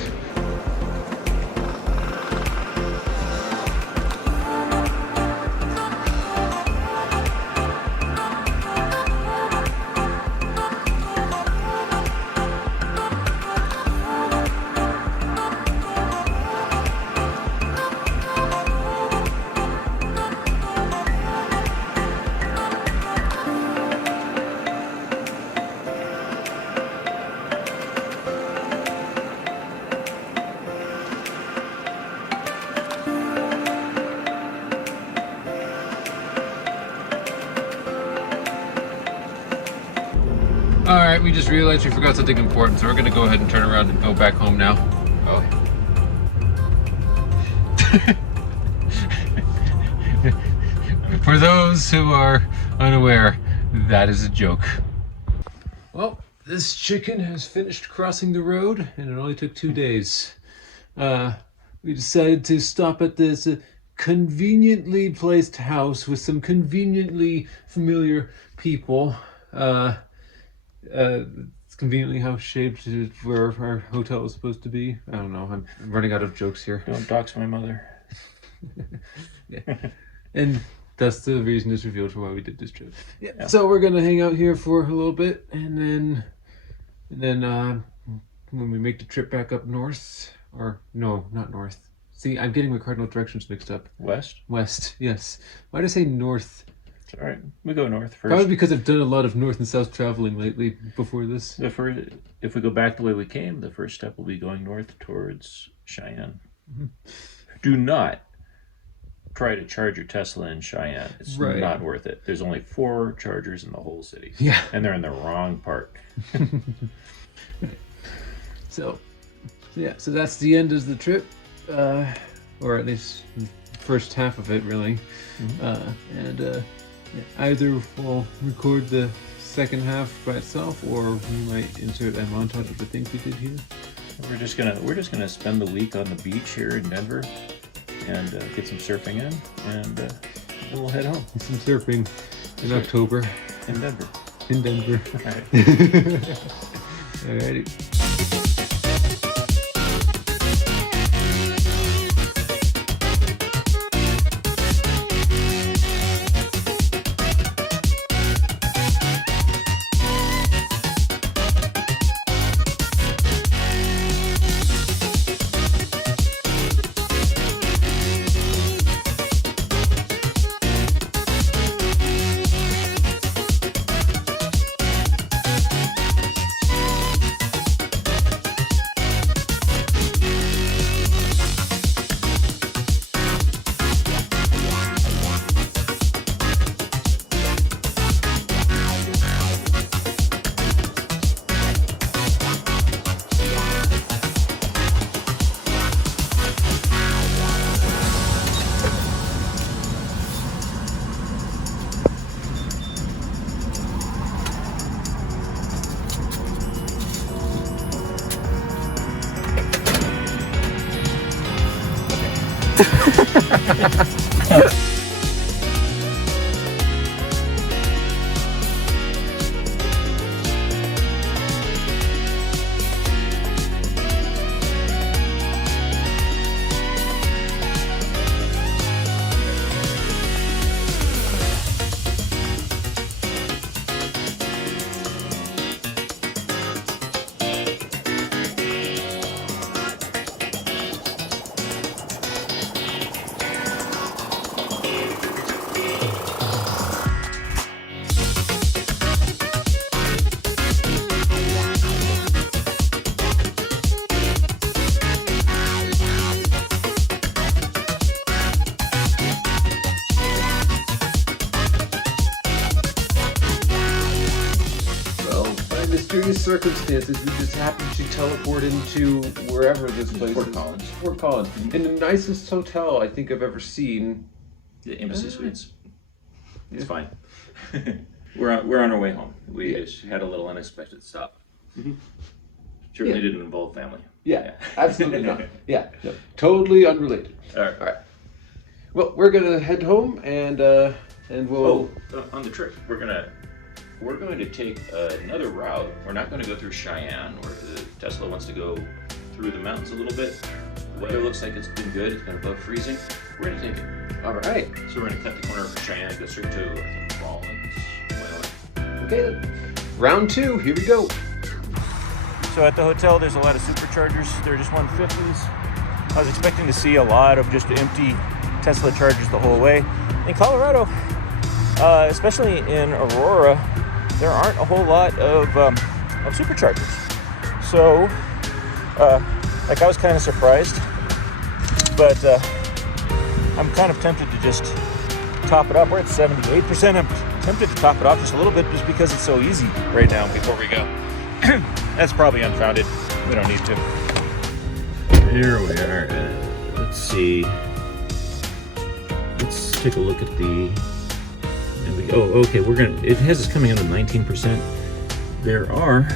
we just realized we forgot something important, so we're gonna go ahead and turn around and go back home now. Oh. For those who are unaware, that is a joke. Well, this chicken has finished crossing the road, and it only took 2 days. We decided to stop at this conveniently placed house with some conveniently familiar people. It's conveniently house-shaped where our hotel is supposed to be. I don't know, I'm running out of jokes here. Don't dox my mother. Yeah. And that's the reason is revealed for why we did this trip. Yeah. So we're gonna hang out here for a little bit, and then when we make the trip back up north, or no, not north. See, I'm getting my cardinal directions mixed up. West? West, yes. Why did I say north? It's all right. We go north first. Probably because I've done a lot of north and south traveling lately before this. If we go back the way we came, the first step will be going north towards Cheyenne. Mm-hmm. Do not try to charge your Tesla in Cheyenne. It's not worth it. There's only 4 chargers in the whole city. Yeah. And they're in the wrong part. So that's the end of the trip, or at least the first half of it, really. Mm-hmm. Either we'll record the second half by itself, or we might insert a montage of the things we did here. We're just gonna spend the week on the beach here in Denver, and get some surfing in, and then we'll head home. Some surfing in October in Denver. All right. Alrighty. Mysterious circumstances, we just happened to teleport into wherever this place is. Fort Collins. In the nicest hotel I think I've ever seen. The Embassy Suites. It's fine. We're on our way home. We just had a little unexpected stop. Mm-hmm. Certainly didn't involve family. Yeah. Absolutely not. Yeah, no, totally unrelated. All right. Well, we're gonna head home and we'll. On the trip, we're going to take another route. We're not going to go through Cheyenne, where the Tesla wants to go through the mountains a little bit. The weather looks like it's been good. It's been above freezing. We're going to take it. All right. So we're going to cut the corner of Cheyenne and go straight to, I think, Rollins, Wyoming. Okay, then. Round 2. Here we go. So at the hotel, there's a lot of superchargers. They're just 150s. I was expecting to see a lot of just empty Tesla chargers the whole way. In Colorado, especially in Aurora, there aren't a whole lot of superchargers. So, I was kind of surprised, but I'm kind of tempted to just top it up. We're at 78%. I'm tempted to top it off just a little bit just because it's so easy right now before we go. that's probably unfounded. We don't need to. Here we are. Let's see. Let's take a look at the. Oh, okay. It has us coming in at 19%. There are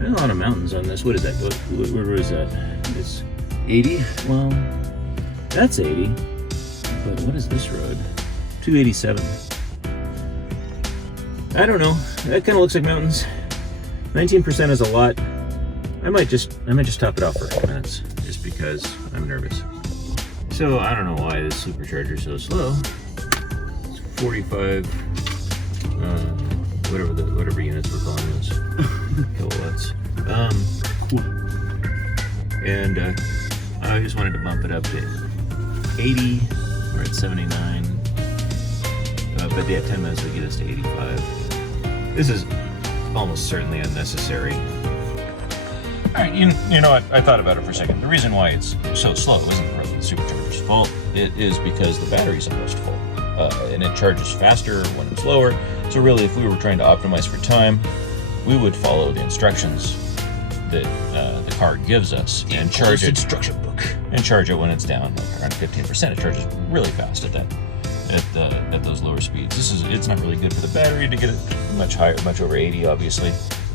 a lot of mountains on this. What is that? Where is that? It's 80. Well, that's 80. But what is this road? 287. I don't know. That kind of looks like mountains. 19% is a lot. I might just top it off for a few minutes, just because I'm nervous. So I don't know why this supercharger is so slow. It's 45, whatever units we're calling this, kilowatts. And I just wanted to bump it up to 80. We're at 79. But yeah, 10 minutes would get us to 85. This is almost certainly unnecessary. All right, you know what? I thought about it for a second. The reason why it's so slow isn't really the supercharger's fault. It is because the battery's almost full, and it charges faster when it's lower. So really, if we were trying to optimize for time, we would follow the instructions that the car gives us and charge it. Instruction book. And charge it when it's down, like around 15%. It charges really fast at that. At those lower speeds. It's not really good for the battery to get it much higher, much over 80, obviously.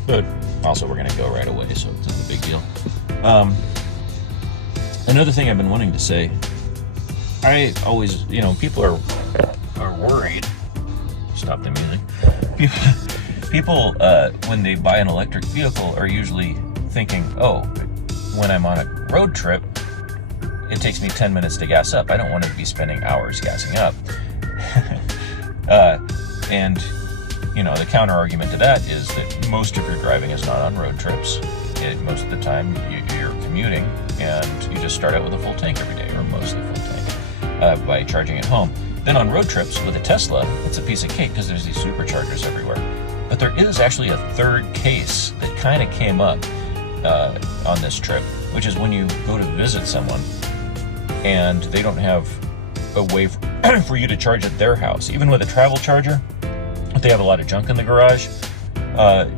But also, we're going to go right away, so it's not a big deal. Another thing I've been wanting to say, I always, people are worried. Stop the music. People when they buy an electric vehicle, are usually thinking, oh, when I'm on a road trip, it takes me 10 minutes to gas up. I don't want to be spending hours gassing up. And the counter argument to that is that most of your driving is not on road trips. Most of the time you're commuting, and you just start out with a full tank every day, or mostly full tank, by charging at home. Then on road trips with a Tesla, it's a piece of cake because there's these superchargers everywhere. But there is actually a third case that kind of came up on this trip, which is when you go to visit someone and they don't have a way for you to charge at their house. Even with a travel charger, if they have a lot of junk in the garage,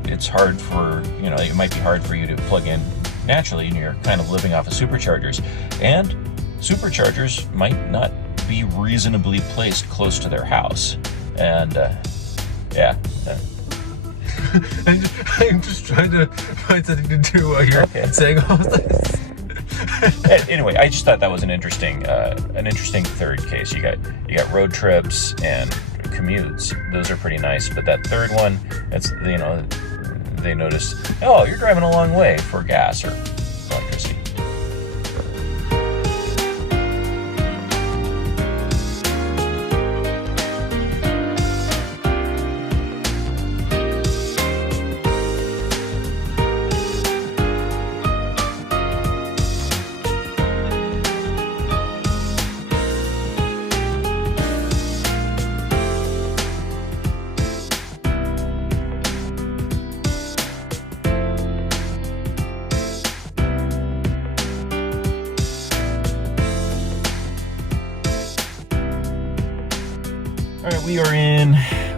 it's hard for, it might be hard for you to plug in naturally, and you're kind of living off of superchargers. And superchargers might not be reasonably placed close to their house. And, I'm just trying to find something to do while you're saying all this. Anyway, I just thought that was an interesting third case. You got road trips and commutes; those are pretty nice. But that third one, they notice, oh, you're driving a long way for gas or electricity. All right, we are in.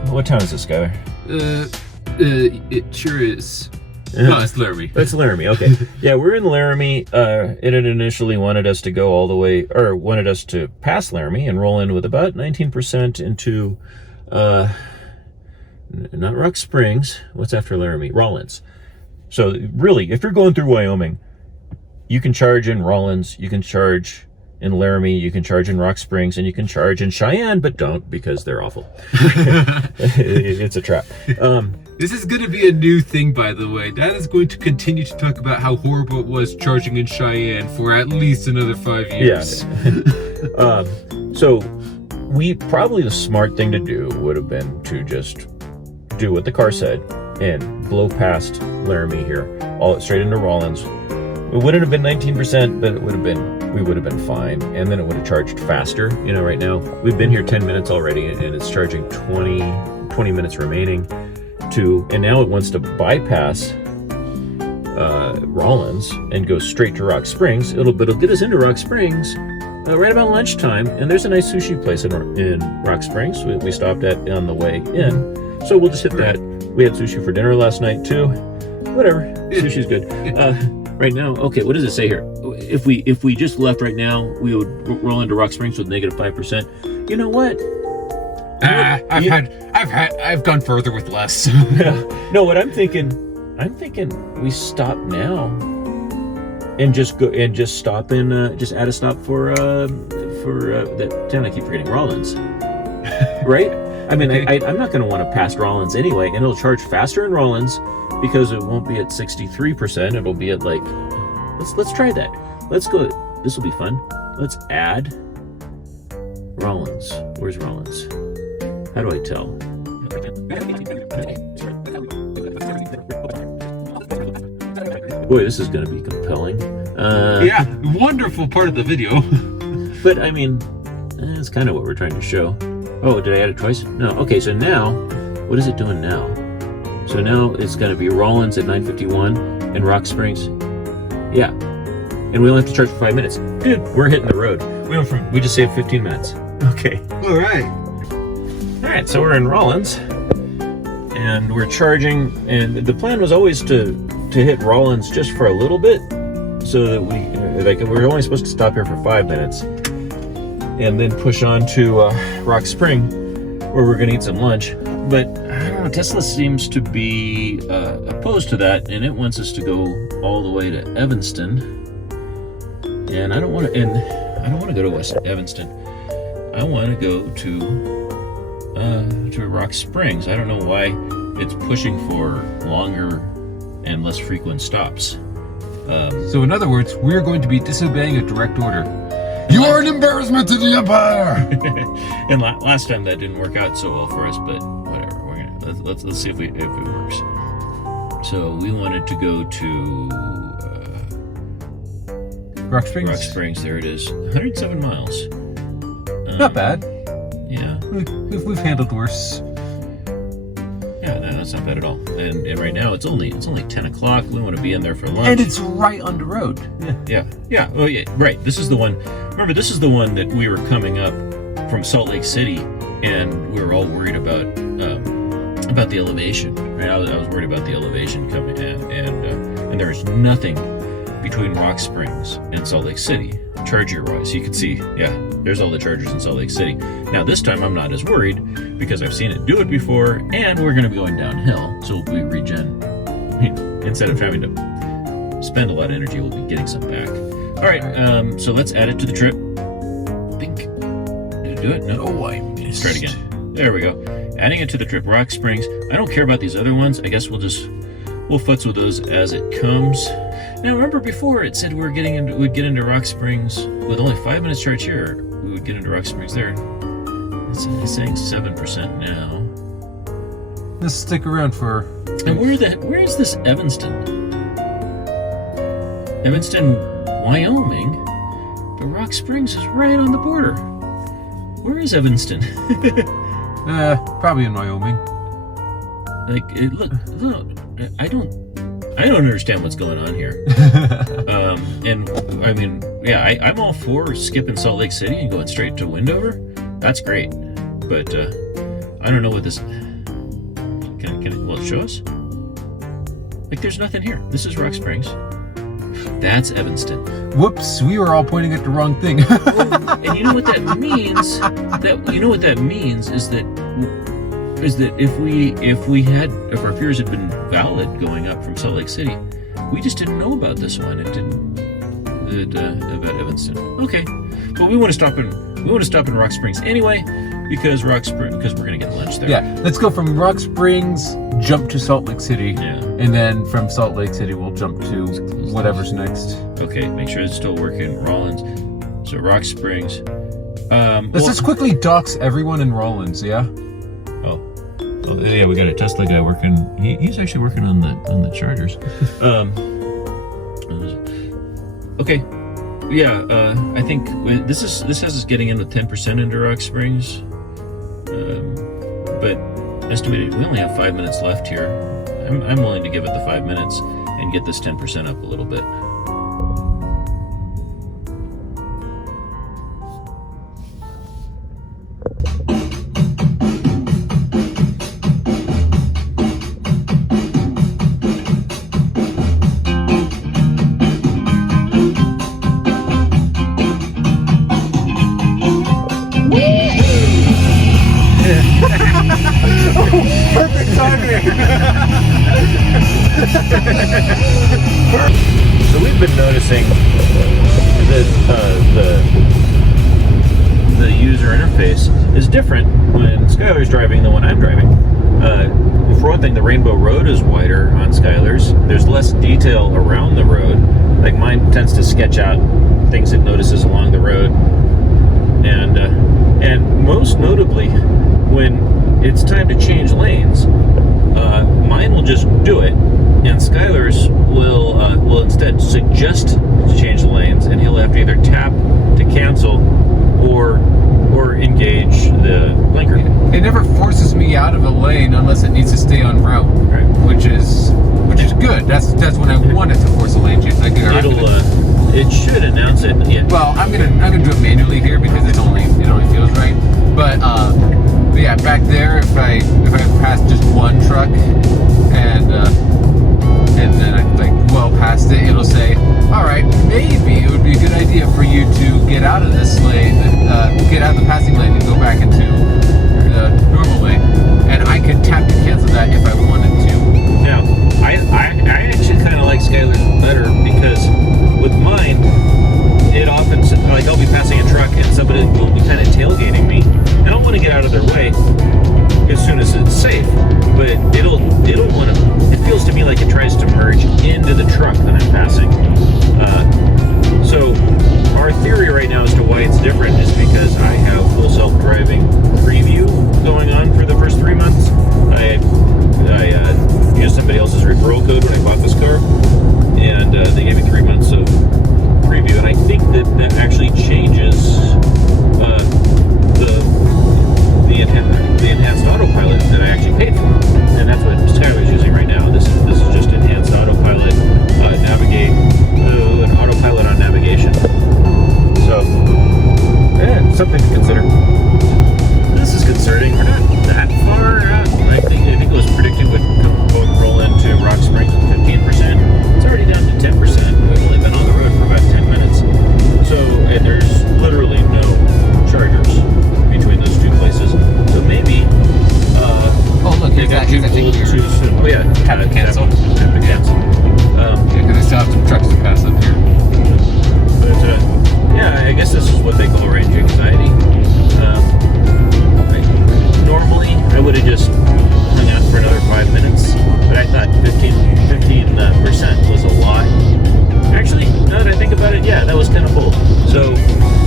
What town is this, Skyler? It sure is. No, it's Laramie. It's Laramie, okay. Yeah, we're in Laramie. It had initially wanted us to go all the way, or wanted us to pass Laramie and roll in with about 19% into, not Rock Springs. What's after Laramie? Rawlins. So really, if you're going through Wyoming, you can charge in Rawlins, you can charge in Laramie, you can charge in Rock Springs, and you can charge in Cheyenne, but don't, because they're awful. It's a trap. This is going to be a new thing, by the way. Dad is going to continue to talk about how horrible it was charging in Cheyenne for at least another 5 years. Yeah. So probably the smart thing to do would have been to just do what the car said and blow past Laramie here, all straight into Rawlins. It wouldn't have been 19%, but we would have been fine. And then it would have charged faster. Right now, we've been here 10 minutes already, and it's charging 20 minutes remaining and now it wants to bypass Rawlins and go straight to Rock Springs. It'll get us into Rock Springs right about lunchtime, and there's a nice sushi place in Rock Springs we stopped at on the way in. So we'll just hit that. We had sushi for dinner last night too. whatever. Sushi's good. Right now, okay. What does it say here? If we just left right now, we would roll into Rock Springs with -5%. You know what? I've gone further with less. No, what I'm thinking we stop now and just stop in just add a stop for that town I keep forgetting, Rollins. Right? I mean, I'm not going to want to pass Rollins anyway, and it'll charge faster in Rollins because it won't be at 63%. It'll be at like, let's try that. Let's go. This will be fun. Let's add Rollins. Where's Rollins? How do I tell? Boy, this is going to be compelling. Yeah, wonderful part of the video. But I mean, that's kind of what we're trying to show. Oh, did I add it twice? No. Okay, so now, what is it doing now? So now it's going to be Rollins at 9:51 and Rock Springs. Yeah. And we only have to charge for 5 minutes. Dude, we're hitting the road. We just saved 15 minutes. Okay. All right. All right, so we're in Rollins, and we're charging, and the plan was always to hit Rollins just for a little bit, so that we're only supposed to stop here for 5 minutes, and then push on to Rock Spring, where we're gonna eat some lunch. But I don't know, Tesla seems to be opposed to that, and it wants us to go all the way to Evanston, and I don't want to go to West Evanston. I want to go to Rock Springs. I don't know why it's pushing for longer and less frequent stops. So in other words, we're going to be disobeying a direct order. You are an embarrassment to the Empire! And last time that didn't work out so well for us, but whatever. Let's see if it works. So we wanted to go to Rock Springs? Rock Springs, there it is. 107 miles. Not bad. Yeah. We've handled worse. Yeah, that's not bad at all. And right now it's only 10 o'clock. We want to be in there for lunch. And it's right on the road. Yeah. Oh yeah. Right. This is the one. Remember, this is the one that we were coming up from Salt Lake City, and we were all worried about the elevation. Right. I was worried about the elevation coming in, and there is nothing between Rock Springs and Salt Lake City, charger-wise. You can see, yeah, there's all the chargers in Salt Lake City. Now this time I'm not as worried because I've seen it do it before, and we're going to be going downhill, so we regen. Instead of having to spend a lot of energy, we'll be getting some back. All right, so let's add it to the trip. Bink. Did it do it? No. Oh, I missed. Let's try it again. There we go. Adding it to the trip, Rock Springs. I don't care about these other ones. I guess we'll futz with those as it comes. Now, remember before it said we'd get into Rock Springs with only 5 minutes charge here. We would get into Rock Springs there. It's saying 7% now. Let's stick around for. And where is this Evanston? Evanston, Wyoming, but Rock Springs is right on the border. Where is Evanston? Probably in Wyoming. Like, look, I don't understand what's going on here. And I mean, yeah, I'm all for skipping Salt Lake City and going straight to Windover. That's great, but I don't know what this. Will it show us? Like, there's nothing here. This is Rock Springs. That's Evanston. Whoops, we were all pointing at the wrong thing. And you know what that means? That means is that if our fears had been valid going up from Salt Lake City, we just didn't know about this one. It didn't about Evanston. Okay, but we want to stop in Rock Springs anyway because we're gonna get lunch there. Yeah, let's go from Rock Springs, jump to Salt Lake City, and then from Salt Lake City we'll jump to whatever's next. Okay, make sure it's still working. Rollins, so Rock Springs. Let's just quickly dox everyone in Rollins, yeah. Oh, yeah, we got a Tesla guy working. He's actually working on the chargers. Okay, yeah. I think this has us getting in with 10% into Rock Springs. But estimated, we only have 5 minutes left here. I'm willing to give it the 5 minutes and get this 10% up a little bit. So we've been noticing that the user interface is different when Skylar's driving than when I'm driving. For one thing, the Rainbow Road is wider on Skylar's. There's less detail around the road. Like mine tends to sketch out things it notices along the road, and most notably, when it's time to change lanes, mine will just do it, and Skylar's will instead suggest to change the lanes, and he'll have to either tap to cancel or engage the blinker. It never forces me out of a lane unless it needs to stay on route, Right. which is good. That's when I want it to force a lane change. Like, It should announce it. Yeah. well, I'm gonna do it manually here because it only feels right. But yeah, back there, if I pass just one truck and then I like well past it, it'll say, all right, maybe it would be a good idea for you to get out of this lane, get out of the passing lane and go back into the normal lane. And I could tap to cancel that if I wanted to. Now, I actually kind of like Skylar's better because with mine, it often, like I'll be passing a truck and somebody will be kind of tailgating me. I don't want to get out of their way as soon as it's safe, but it'll want to, it feels to me like it tries to merge into the truck that I'm passing. So our theory right now as to why it's different is because I have full self-driving preview going on for the first 3 months. I used somebody else's referral code when I bought this car, and they gave me 3 months of preview, and I think that actually changes the enhanced autopilot that I actually paid for, and that's what Skylar's using right now. This is just enhanced autopilot, navigate, an autopilot on navigation. So, yeah, something to consider. This is concerning. We're not that far out. I think it was predicted would roll into Rock Springs with 15%. It's already down to 10%. We've only been on the road for about 10 minutes. So, and there's literally no chargers between those two places. So maybe Oh look, here's that. too soon. Oh yeah, Tap to cancel. Tap to cancel. Yeah, because I still have some trucks to pass up here. But yeah, I guess this is what they call range anxiety. Normally, I would have just hung out for another 5 minutes, but I thought 15% was a lot. Actually, now that I think about it, yeah, that was kind of bold. So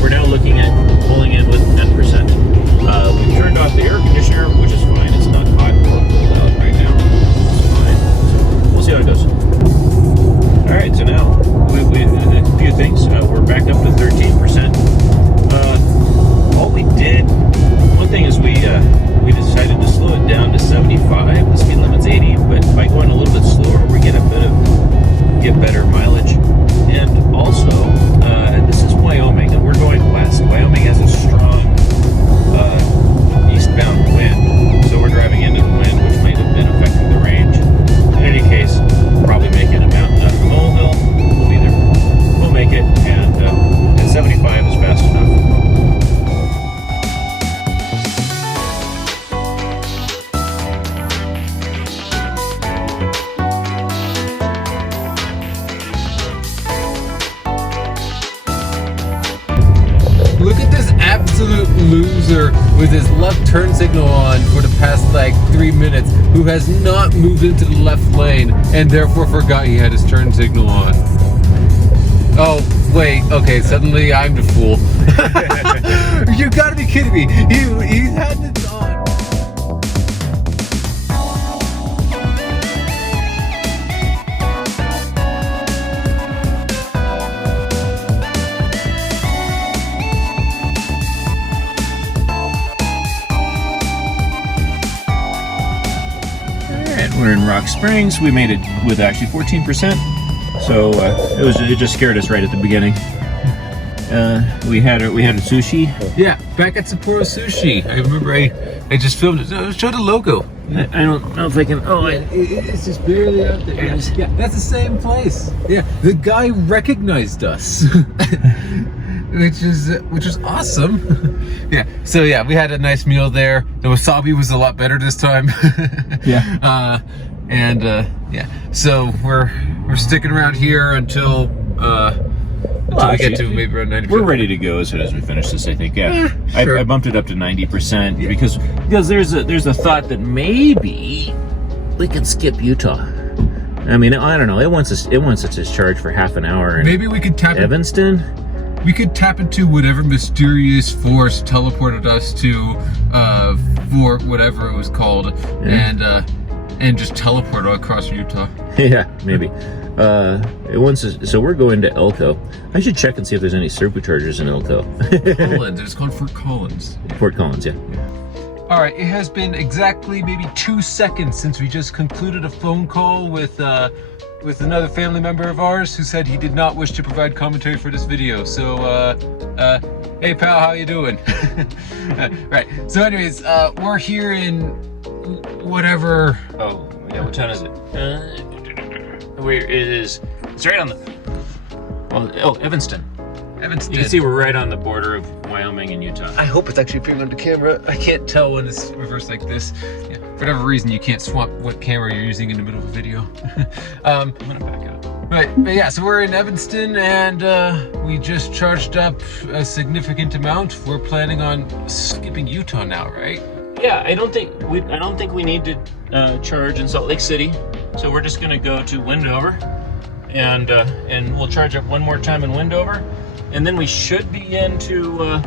we're now looking at pulling in with 10%. We turned off the air conditioner, which is fine. It's not hot or cold out right now. It's fine. So we'll see how it goes. All right, so now we a few things. We're back up to 13%. All we did, one thing is we decided to slow it down to 75. The speed limit's 80, but by going a little bit slower, we get better mileage. And also, this is Wyoming, and we're going west. Wyoming has a strong eastbound wind, so we're driving into the wind, which might have been affecting the range. In any case, probably making a mountain out of a molehill. We'll be there. We'll make it, and 75 is fast enough. Look at this absolute loser with his left turn signal on for the past like 3 minutes, who has not moved into the left lane and therefore forgot he had his turn signal on. Oh, wait, okay, suddenly I'm the fool. You gotta be kidding me. He had it on. We're in Rock Springs. We made it with actually 14%. So it just scared us right at the beginning. We had a sushi. Yeah, back at Sapporo Sushi. I remember I just filmed it. No, show the logo. I don't know if I can. Oh, It's just barely out there. Yes. Yeah, that's the same place. Yeah, the guy recognized us, which is awesome. Yeah. So yeah, we had a nice meal there. The wasabi was a lot better this time. Yeah. And yeah, so we're sticking around here until we get to maybe around 90%. We're ready to go as soon as we finish this, I think. Yeah, sure. I bumped it up to 90% because there's a thought that maybe we could skip Utah. I mean, I don't know. It wants us to charge for half an hour. Maybe we could tap Evanston. We could tap into whatever mysterious force teleported us to for whatever it was called, and just teleport across Utah. Yeah, maybe. It wants us, so we're going to Elko. I should check and see if there's any superchargers in Elko. Collins. It's called Fort Collins. Fort Collins, yeah. All right, it has been exactly maybe 2 seconds since we just concluded a phone call with another family member of ours who said he did not wish to provide commentary for this video. So, hey pal, how you doing? Right. So, anyways, we're here in whatever. Oh, yeah. What town is it? Where it is? It's right on the. Well, Evanston. Evanston. You can see we're right on the border of Wyoming and Utah. I hope it's actually appearing on the camera. I can't tell when it's reversed like this. Yeah, for whatever reason, you can't swap what camera you're using in the middle of a video. I'm gonna back up. But yeah, so we're in Evanston, and we just charged up a significant amount. We're planning on skipping Utah now, right? Yeah, I don't think we need to charge in Salt Lake City, so we're just gonna go to Wendover, and we'll charge up one more time in Wendover, and then we should be into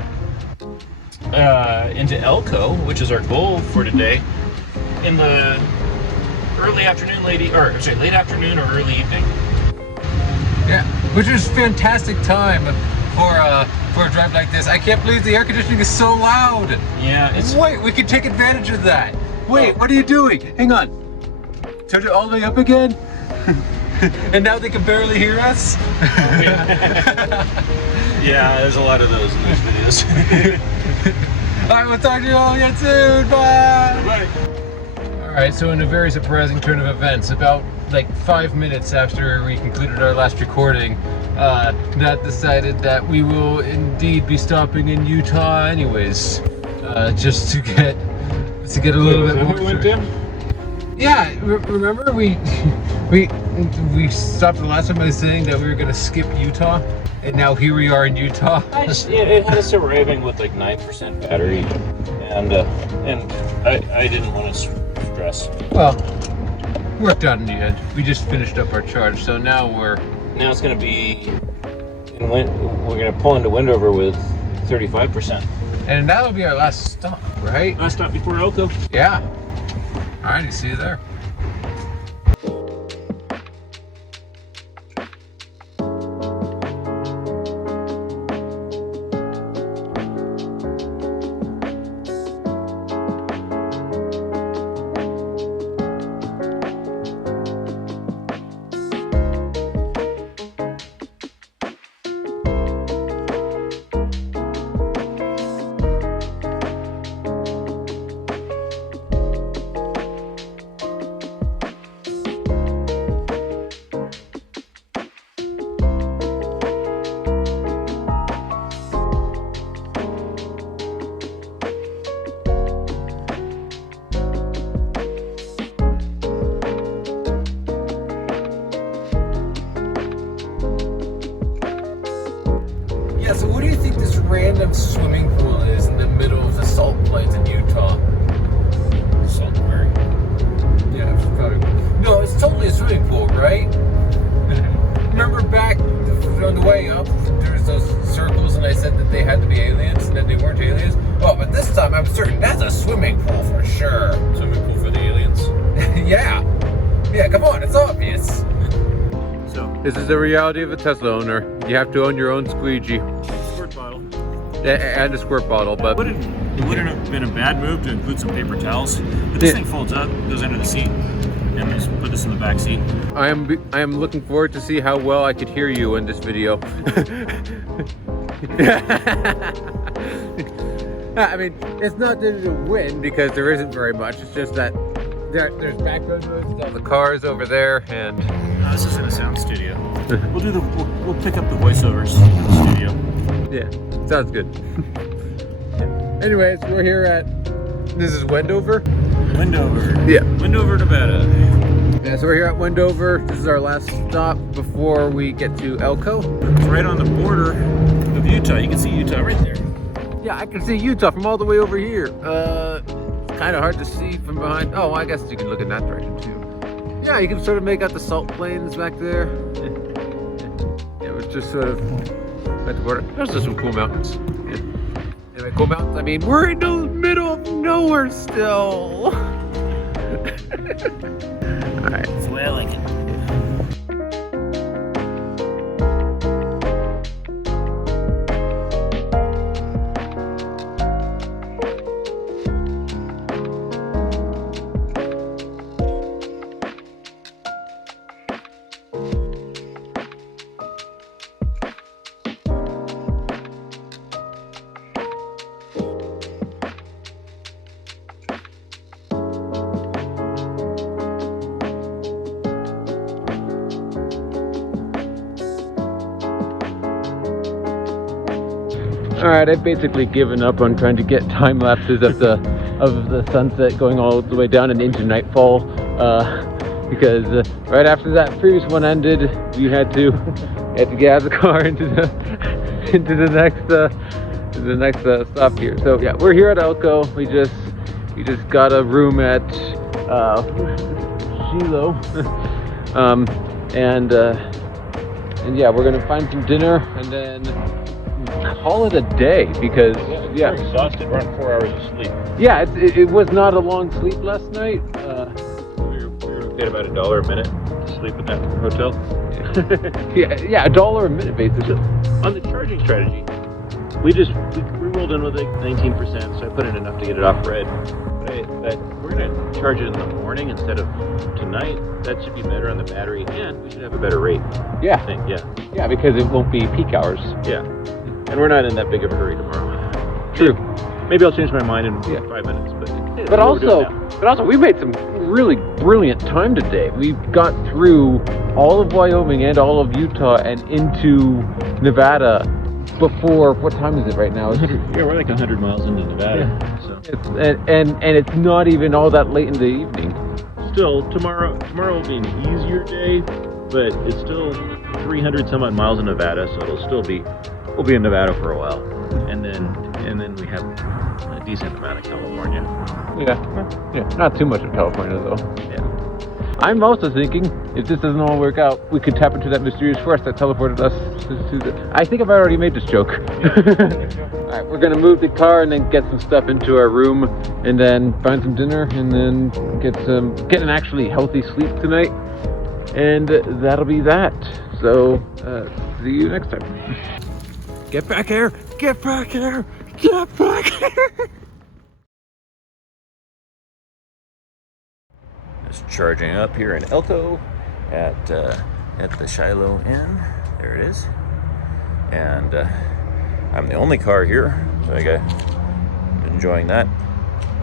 Elko, which is our goal for today, in the late afternoon or early evening. Yeah, which is fantastic time for a drive like this. I can't believe the air conditioning is so loud. Yeah, it's. Wait, we can take advantage of that. Wait, what are you doing? Hang on. Turn it all the way up again. And now they can barely hear us. Yeah, there's a lot of those in these videos. All right, we'll talk to you all again soon. Bye. Bye. All right, so in a very surprising turn of events, about like 5 minutes after we concluded our last recording, Nat decided that we will indeed be stopping in Utah anyways, just to get a little bit more. We went in? Yeah, remember we stopped the last time by saying that we were gonna skip Utah, and now here we are in Utah. It had us arriving with like 9% battery, and I didn't want to stress. Well, worked out in the end. We just finished up our charge, so now it's going to be. We're going to pull into Wendover with 35%. and that'll be our last stop, right? Last stop before Elko. Yeah. All righty, see you there. Yeah, so what do you think this random swimming pool is in the middle of the salt plains in Utah? Saltberry. Yeah, it's probably. No, it's totally a swimming pool, right? Remember back on the way up, there was those circles, and I said that they had to be aliens, and then they weren't aliens. Oh, but this time I'm certain that's a swimming pool for sure. Swimming pool for the aliens. Yeah. Yeah, come on, it's obvious. So, This is the reality of a Tesla owner. You have to own your own squeegee. squirt bottle. And a squirt bottle, but It wouldn't have been a bad move to include some paper towels. But this Yeah. thing folds up, goes under the seat, and just put this in the back seat. I am looking forward to see how well I could hear you in this video. I mean, it's not that it'll win because there isn't very much. It's just that there's background noise with all the cars over there, and This is in a sound studio. We'll pick up the voiceovers in the studio. yeah, sounds good. Anyways, we're here at, this is Wendover? Wendover. Yeah. Wendover, Nevada. Yeah, so we're here at Wendover. This is our last stop before we get to Elko. It's right on the border of Utah. You can see Utah right there. Yeah, I can see Utah from all the way over here. Kind of hard to see from behind. Oh, I guess you can look in that direction too. Yeah, you can sort of make out the salt plains back there. It was just sort of at the border. There's just some cool mountains. Yeah. Anyway, cool mountains. I mean, we're in the middle of nowhere still. All right. That's the way I like it. All right, I've basically given up on trying to get time lapses of the sunset going all the way down and into nightfall, because right after that previous one ended, we had to get out of the car into the next stop here. So yeah, we're here at Elko. We just got a room at Shiloh, and yeah, we're gonna find some dinner and then call it a day because We're exhausted. We're on 4 hours of sleep. yeah, it was not a long sleep last night. We paid about $1 a minute to sleep in that hotel. yeah, $1 a minute basically. On the charging strategy, we rolled in with like 19%, so I put in enough to get it off red. But we're gonna charge it in the morning instead of tonight. That should be better on the battery, and we should have a better rate. Yeah, I think. yeah, because it won't be peak hours. Yeah. And we're not in that big of a hurry tomorrow. True. Maybe I'll change my mind in 5 minutes, but But also, we made some really brilliant time today. We got through all of Wyoming and all of Utah and into Nevada before, what time is it right now? yeah, we're like 100 miles into Nevada. Yeah. So And it's not even all that late in the evening. still, tomorrow will be an easier day, but it's still 300 some odd miles in Nevada, so we'll be in Nevada for a while, and then we have a decent amount of California. Yeah, not too much of California though. Yeah. I'm also thinking, if this doesn't all work out, we could tap into that mysterious force that teleported us to the... I think I've already made this joke. Alright, we're gonna move the car and then get some stuff into our room and then find some dinner and then get an actually healthy sleep tonight. And that'll be that. So, see you next time. Get back here! Get back here! Get back here! Just charging up here in Elko at the Shiloh Inn. There it is. And I'm the only car here, so I got enjoying that.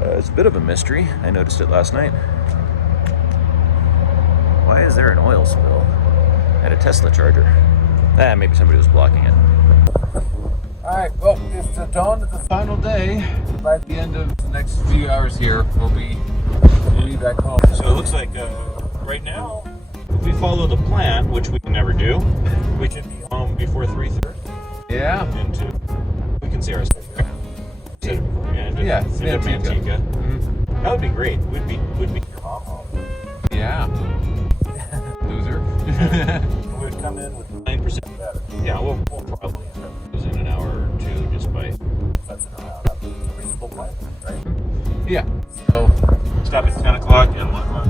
It's a bit of a mystery. I noticed it last night. Why is there an oil spill at a Tesla charger? Maybe somebody was blocking it. Alright, well, it's the dawn of the final day. By the end of the next few hours here, we'll be back home. So it looks like right now, if we follow the plan, which we can never do, we should be home before 3:30. Yeah. And we can see our stuff there. Yeah, it's Manteca. Mm-hmm. That would be great. We'd be your mom home. Yeah. Loser. We would come in with 9% better. Yeah, we'll probably end up losing an hour or two just by futzing around. That's a reasonable plan, right? Yeah. So stop at 10 o'clock and 1 o'clock.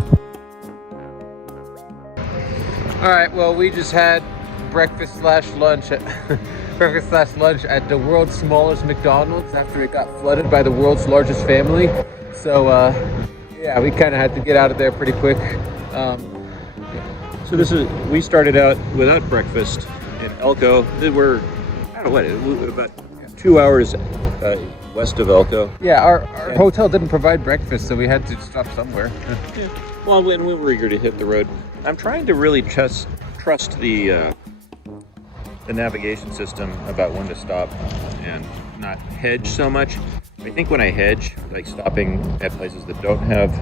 alright, well, we just had breakfast slash lunch at the world's smallest McDonald's after it got flooded by the world's largest family. So yeah, we kind of had to get out of there pretty quick. So we started out without breakfast in Elko. We're, I don't know about 2 hours west of Elko. Yeah, our hotel didn't provide breakfast, so we had to stop somewhere. Yeah. Well, when we were eager to hit the road, I'm trying to really trust the navigation system about when to stop and not hedge so much. I think when I hedge, like stopping at places that don't have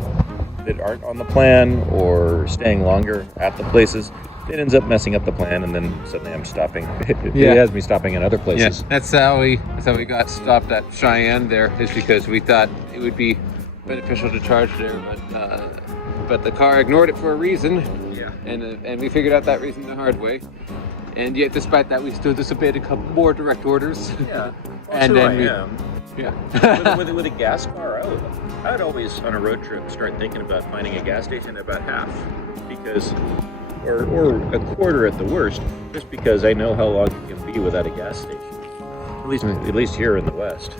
that aren't on the plan or staying longer at the places, it ends up messing up the plan, and then suddenly I'm stopping. Yeah. It has me stopping in other places. Yeah, that's how we got stopped at Cheyenne there, is because we thought it would be beneficial to charge there, but the car ignored it for a reason. Yeah. And we figured out that reason the hard way. And yet, despite that, we still disobeyed a couple more direct orders. Yeah. And Also, then we- I am. Yeah. with a gas car, I would always on a road trip start thinking about finding a gas station at about half, because, or a quarter at the worst, just because I know how long it can be without a gas station. At least here in the West.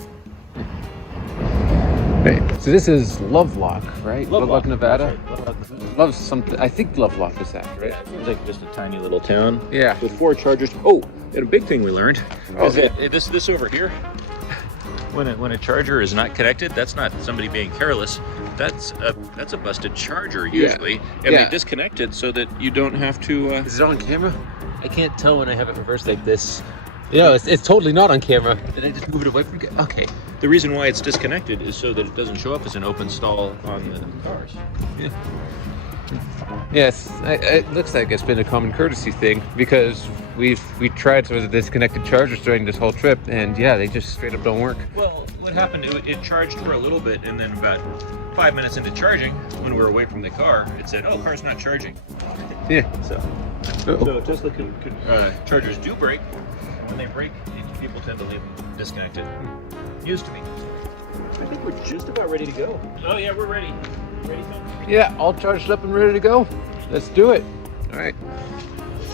Right. So this is Lovelock, right? Lovelock, Nevada. that's right. Love something. I think Lovelock is that, right? Yeah, it seems like just a tiny little town. Yeah. With 4 chargers. Oh, and a big thing we learned Oh, is that this over here. When a charger is not connected, that's not somebody being careless. That's a busted charger usually, and Yeah. they disconnect it so that you don't have to. Is it on camera? I can't tell when I have it reversed like this. No, it's totally not on camera. Did I just move it away from it? Okay. The reason why it's disconnected is so that it doesn't show up as an open stall on the cars. Yes, it looks like it's been a common courtesy thing, because we tried with the disconnected chargers during this whole trip, and yeah, they just straight up don't work. Well, what happened? It charged for a little bit, and then about 5 minutes into charging, when we were away from the car, it said, "Oh, car's not charging." Yeah. So Tesla chargers do break. When they break, people tend to leave them disconnected. Used to be. I think we're just about ready to go. Oh yeah, we're ready. Ready, Tom? Yeah, all charged up and ready to go. Let's do it. All right.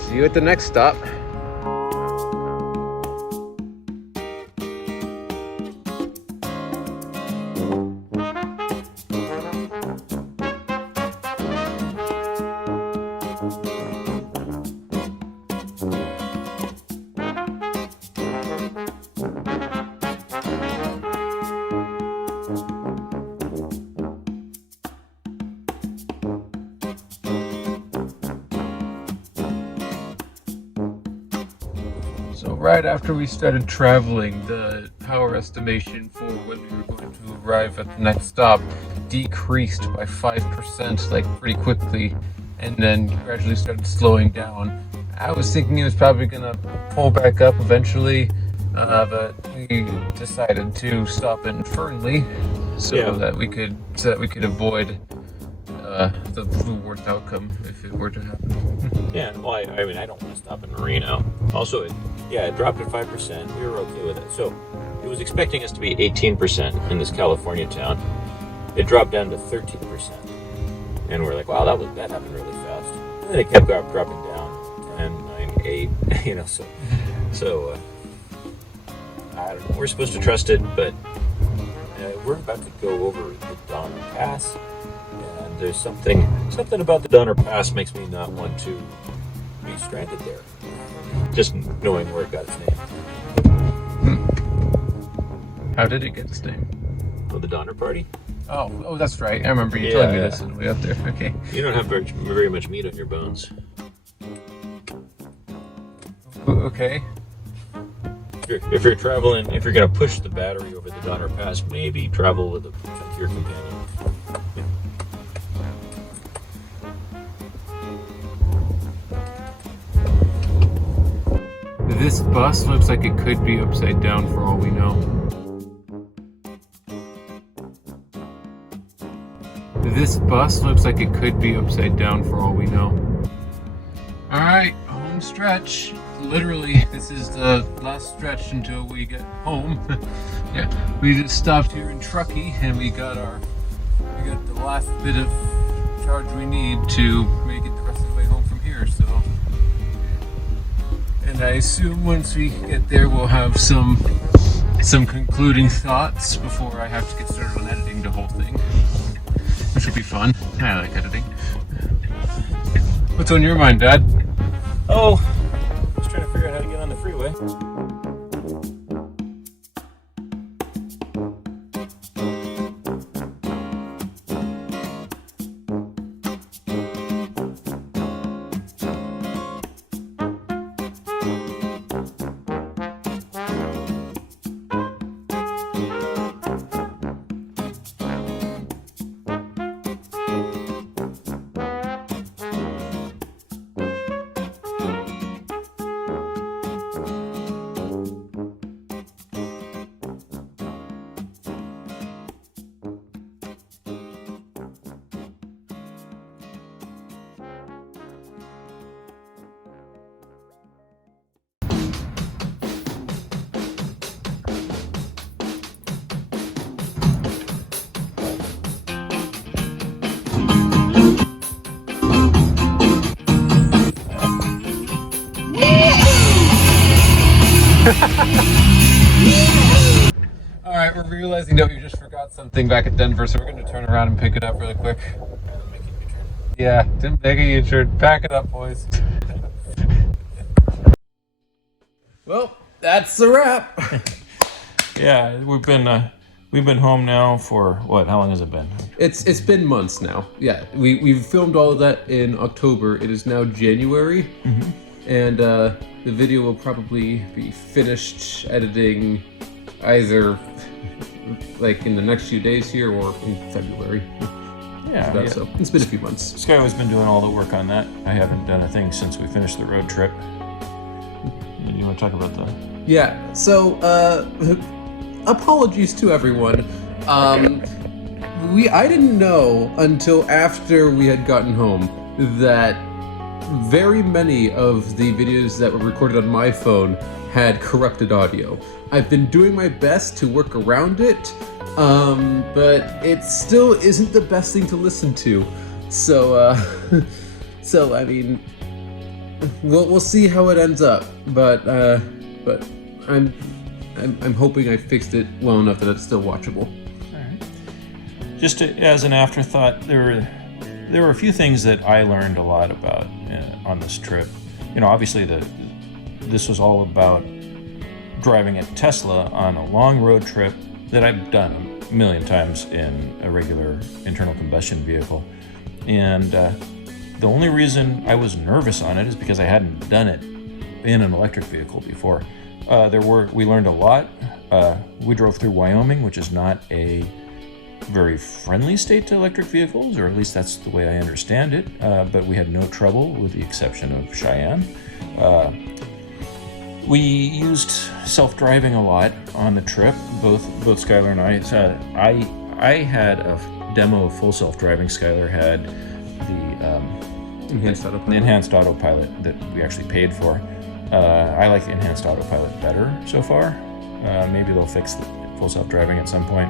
See you at the next stop. So right after we started traveling, the power estimation for when we were going to arrive at the next stop decreased by 5%, like pretty quickly, and then gradually started slowing down. I was thinking it was probably gonna pull back up eventually, but we decided to stop in Fernley so that we could avoid the worst outcome if it were to happen. Yeah, well, I mean, I don't want to stop in Reno. Also, it dropped at 5%. We were okay with it. So it was expecting us to be 18% in this California town. It dropped down to 13%. And we're like, wow, that happened really fast. And then it kept dropping down 10, 9, 8, you know, so I don't know. We're supposed to trust it, but we're about to go over the Donner Pass. And there's something about the Donner Pass makes me not want to be stranded there. Just knowing where it got its name. How did it get its name? Oh, the Donner Party? Oh, that's right. I remember you telling me this on the way up there. Okay. You don't have very much meat on your bones. Okay. If you're traveling, if you're going to push the battery over the Donner Pass, maybe travel with your companion. This bus looks like it could be upside down for all we know. This bus looks like it could be upside down for all we know. Alright, home stretch. Literally, this is the last stretch until we get home. Yeah, we just stopped here in Truckee and we got the last bit of charge we need to make it the rest of the way home from here, so. And I assume once we get there we'll have some concluding thoughts before I have to get started on editing the whole thing. Which will be fun. I like editing. What's on your mind, Dad? Oh, just trying to figure out how to get on the freeway. All right, we're realizing that we just forgot something back at Denver, so we're going to turn around and pick it up really quick. Yeah, didn't make a U-turn. Pack it up, boys. Well, that's the wrap. Yeah, we've been home now for what? How long has it been? It's been months now. Yeah, we've filmed all of that in October. It is now January, and the video will probably be finished editing either like in the next few days here or in February. Yeah. So it's been a few months. Skylar's been doing all the work on that. I haven't done a thing since we finished the road trip. You want to talk about that? Yeah. So apologies to everyone. I didn't know until after we had gotten home that very many of the videos that were recorded on my phone had corrupted audio. I've been doing my best to work around it, but it still isn't the best thing to listen to. So, so I mean, we'll see how it ends up. But I'm hoping I fixed it well enough that it's still watchable. All right. Just as an afterthought, there were a few things that I learned a lot about on this trip. You know, obviously this was all about driving a Tesla on a long road trip that I've done a million times in a regular internal combustion vehicle. And the only reason I was nervous on it is because I hadn't done it in an electric vehicle before. We learned a lot. We drove through Wyoming, which is not a very friendly state to electric vehicles, or at least that's the way I understand it. But we had no trouble, with the exception of Cheyenne. We used self-driving a lot on the trip, both Skylar and I. I had a demo of full self-driving. Skylar had the enhanced autopilot that we actually paid for. I like the enhanced autopilot better so far. Maybe they'll fix the full self-driving at some point.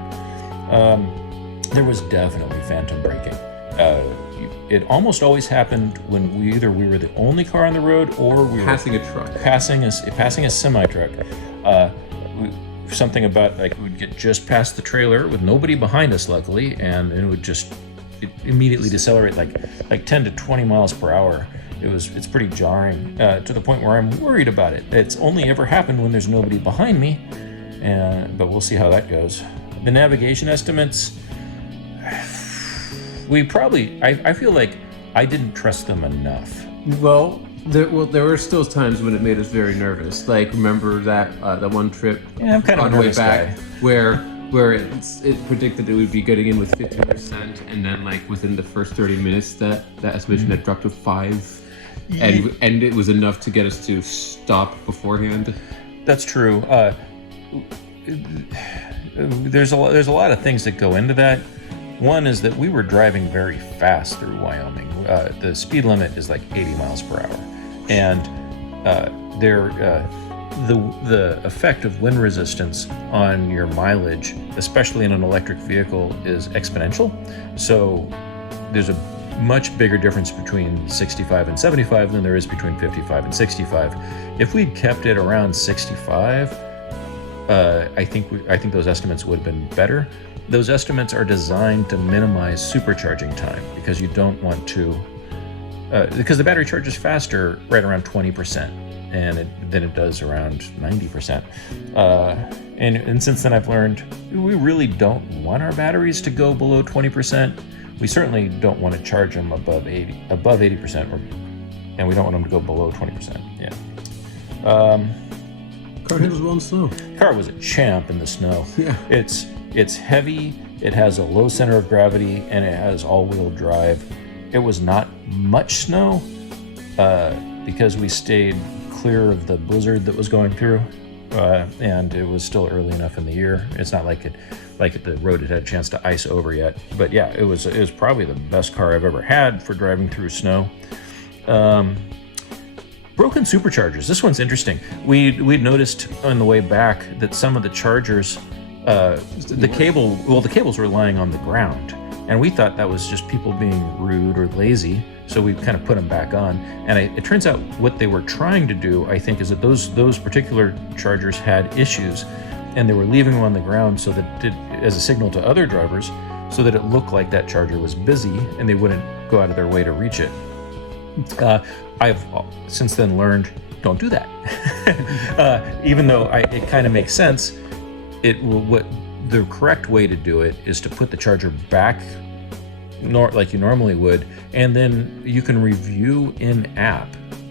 There was definitely phantom braking. It almost always happened when we were the only car on the road, or we were Passing a truck. passing a semi-truck. Something about like we'd get just past the trailer with nobody behind us, luckily, and it would just immediately decelerate like 10 to 20 miles per hour. It's pretty jarring to the point where I'm worried about it. It's only ever happened when there's nobody behind me, but we'll see how that goes. The navigation estimates, I feel like I didn't trust them enough. Well, there were still times when it made us very nervous. Like, remember that one trip I'm kind of on a the way nervous back guy. where it predicted it would be getting in with 50%, and then like within the first 30 minutes that estimation had dropped to 5, and it was enough to get us to stop beforehand. That's true. There's a lot of things that go into that. One is that we were driving very fast through Wyoming. The speed limit is like 80 miles per hour, and the effect of wind resistance on your mileage, especially in an electric vehicle, is exponential. So there's a much bigger difference between 65 and 75 than there is between 55 and 65. If we'd kept it around 65, I think those estimates would have been better. Those estimates are designed to minimize supercharging time, because you don't want to, because the battery charges faster right around 20%, than it does around 90%. And since then I've learned we really don't want our batteries to go below 20%. We certainly don't want to charge them above 80%, and we don't want them to go below 20%. Yeah. Car handles well in snow. Car was a champ in the snow. Yeah. It's heavy, it has a low center of gravity, and it has all-wheel drive. It was not much snow because we stayed clear of the blizzard that was going through, and it was still early enough in the year. It's not like the road had a chance to ice over yet. But yeah, it was probably the best car I've ever had for driving through snow. Broken superchargers. This one's interesting. We'd noticed on the way back that some of the chargers, the cables were lying on the ground, and we thought that was just people being rude or lazy. So we kind of put them back on. And it turns out what they were trying to do, I think, is that those particular chargers had issues, and they were leaving them on the ground so that as a signal to other drivers, so that it looked like that charger was busy and they wouldn't go out of their way to reach it. I've since then learned, don't do that. Even though it kind of makes sense, what the correct way to do it is to put the charger back like you normally would, and then you can review in-app.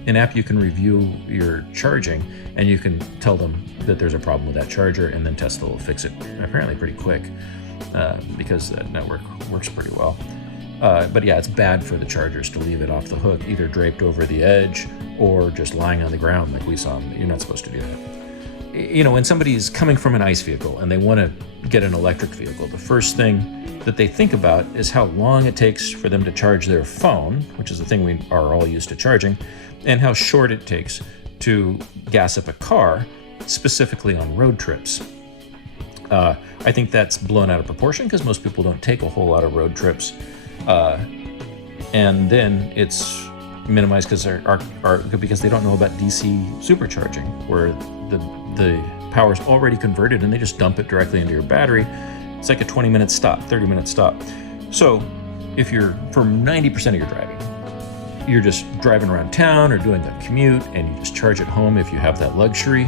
In-app, you can review your charging, and you can tell them that there's a problem with that charger, and then Tesla will fix it apparently pretty quick, because that network works pretty well. But yeah, it's bad for the chargers to leave it off the hook, either draped over the edge or just lying on the ground like we saw them. You're not supposed to do that. You know, when somebody's coming from an ICE vehicle and they want to get an electric vehicle, the first thing that they think about is how long it takes for them to charge their phone, which is the thing we are all used to charging, and how short it takes to gas up a car, specifically on road trips. I think that's blown out of proportion because most people don't take a whole lot of road trips. And then it's minimized because they don't know about DC supercharging, where the power is already converted and they just dump it directly into your battery. It's like a 20-minute stop, 30-minute stop. So if you're, for 90% of your driving, you're just driving around town or doing a commute and you just charge at home if you have that luxury.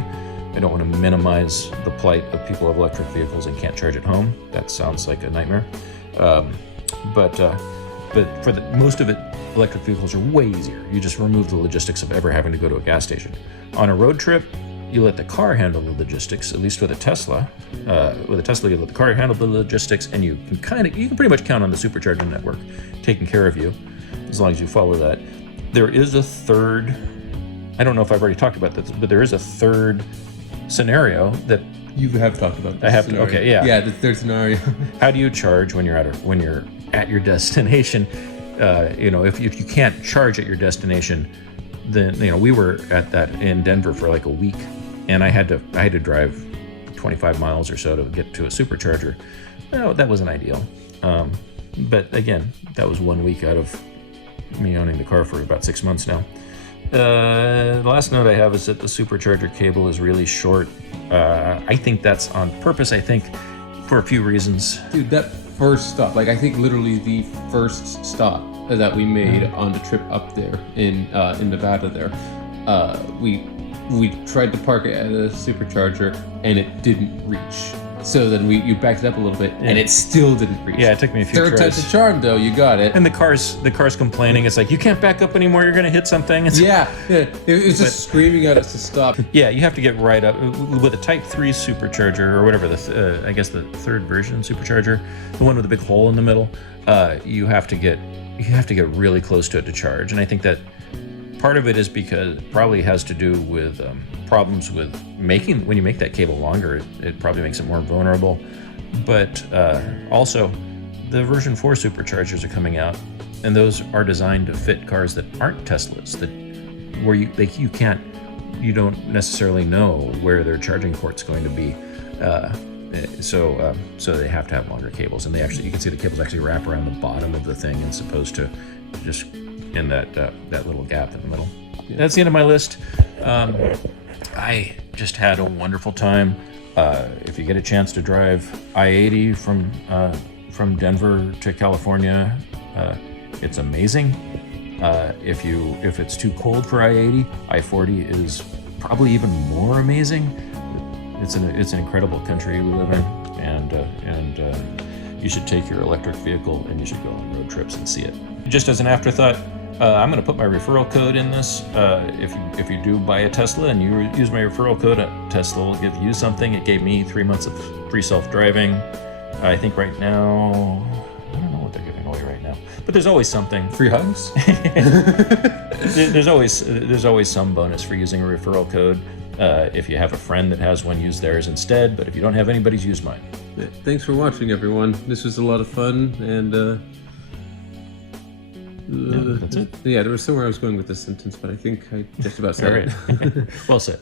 I don't want to minimize the plight of people who have electric vehicles and can't charge at home. That sounds like a nightmare. But for most of it, electric vehicles are way easier. You just remove the logistics of ever having to go to a gas station. On a road trip, you let the car handle the logistics, at least with a Tesla. With a Tesla, you let the car handle the logistics, and you can pretty much count on the supercharging network taking care of you, as long as you follow that. There is a third, I don't know if I've already talked about this, but there is a third scenario that You have talked about this. I have scenario. okay, yeah. Yeah, the third scenario. How do you charge when you're at your destination? If you can't charge at your destination, then we were at that in Denver for like a week, and I had to drive 25 miles or so to get to a supercharger. No, that wasn't ideal. But again, that was 1 week out of me owning the car for about 6 months now. The last note I have is that the supercharger cable is really short. I think that's on purpose. I think for a few reasons. Dude, that first stop, like I think literally the first stop that we made on the trip up there in Nevada there, we tried to park it at a supercharger and it didn't reach. So then you backed it up a little bit and it still didn't reach. Yeah, it took me a few Third tries. time's the charm, though. You got it. And the car's complaining. It's like, you can't back up anymore. You're going to hit something. Yeah. It was just screaming at us to stop. Yeah, you have to get right up with a Type 3 supercharger, or whatever I guess the third version supercharger, the one with the big hole in the middle. You have to get really close to it to charge, and I think that part of it is because it probably has to do with problems with when you make that cable longer, it probably makes it more vulnerable. But also, the version 4 superchargers are coming out, and those are designed to fit cars that aren't Teslas, where you don't necessarily know where their charging port's going to be. So they have to have longer cables, and you can see the cables actually wrap around the bottom of the thing, as opposed to just in that little gap in the middle. That's the end of my list. I just had a wonderful time. If you get a chance to drive I-80 from Denver to California, it's amazing. If it's too cold for I-80, I-40 is probably even more amazing. It's an incredible country we live in, and you should take your electric vehicle and you should go on road trips and see it. Just as an afterthought, I'm going to put my referral code in this. If you do buy a Tesla and you use my referral code, Tesla will give you something. It gave me 3 months of free self-driving. I think right now, I don't know what they're giving away right now, but there's always something. Free hugs? There's always some bonus for using a referral code. If you have a friend that has one, use theirs instead. But if you don't have anybody's, use mine. Thanks for watching, everyone. This was a lot of fun, and that's it. Yeah, there was somewhere I was going with this sentence, but I think I just about said it. Well said.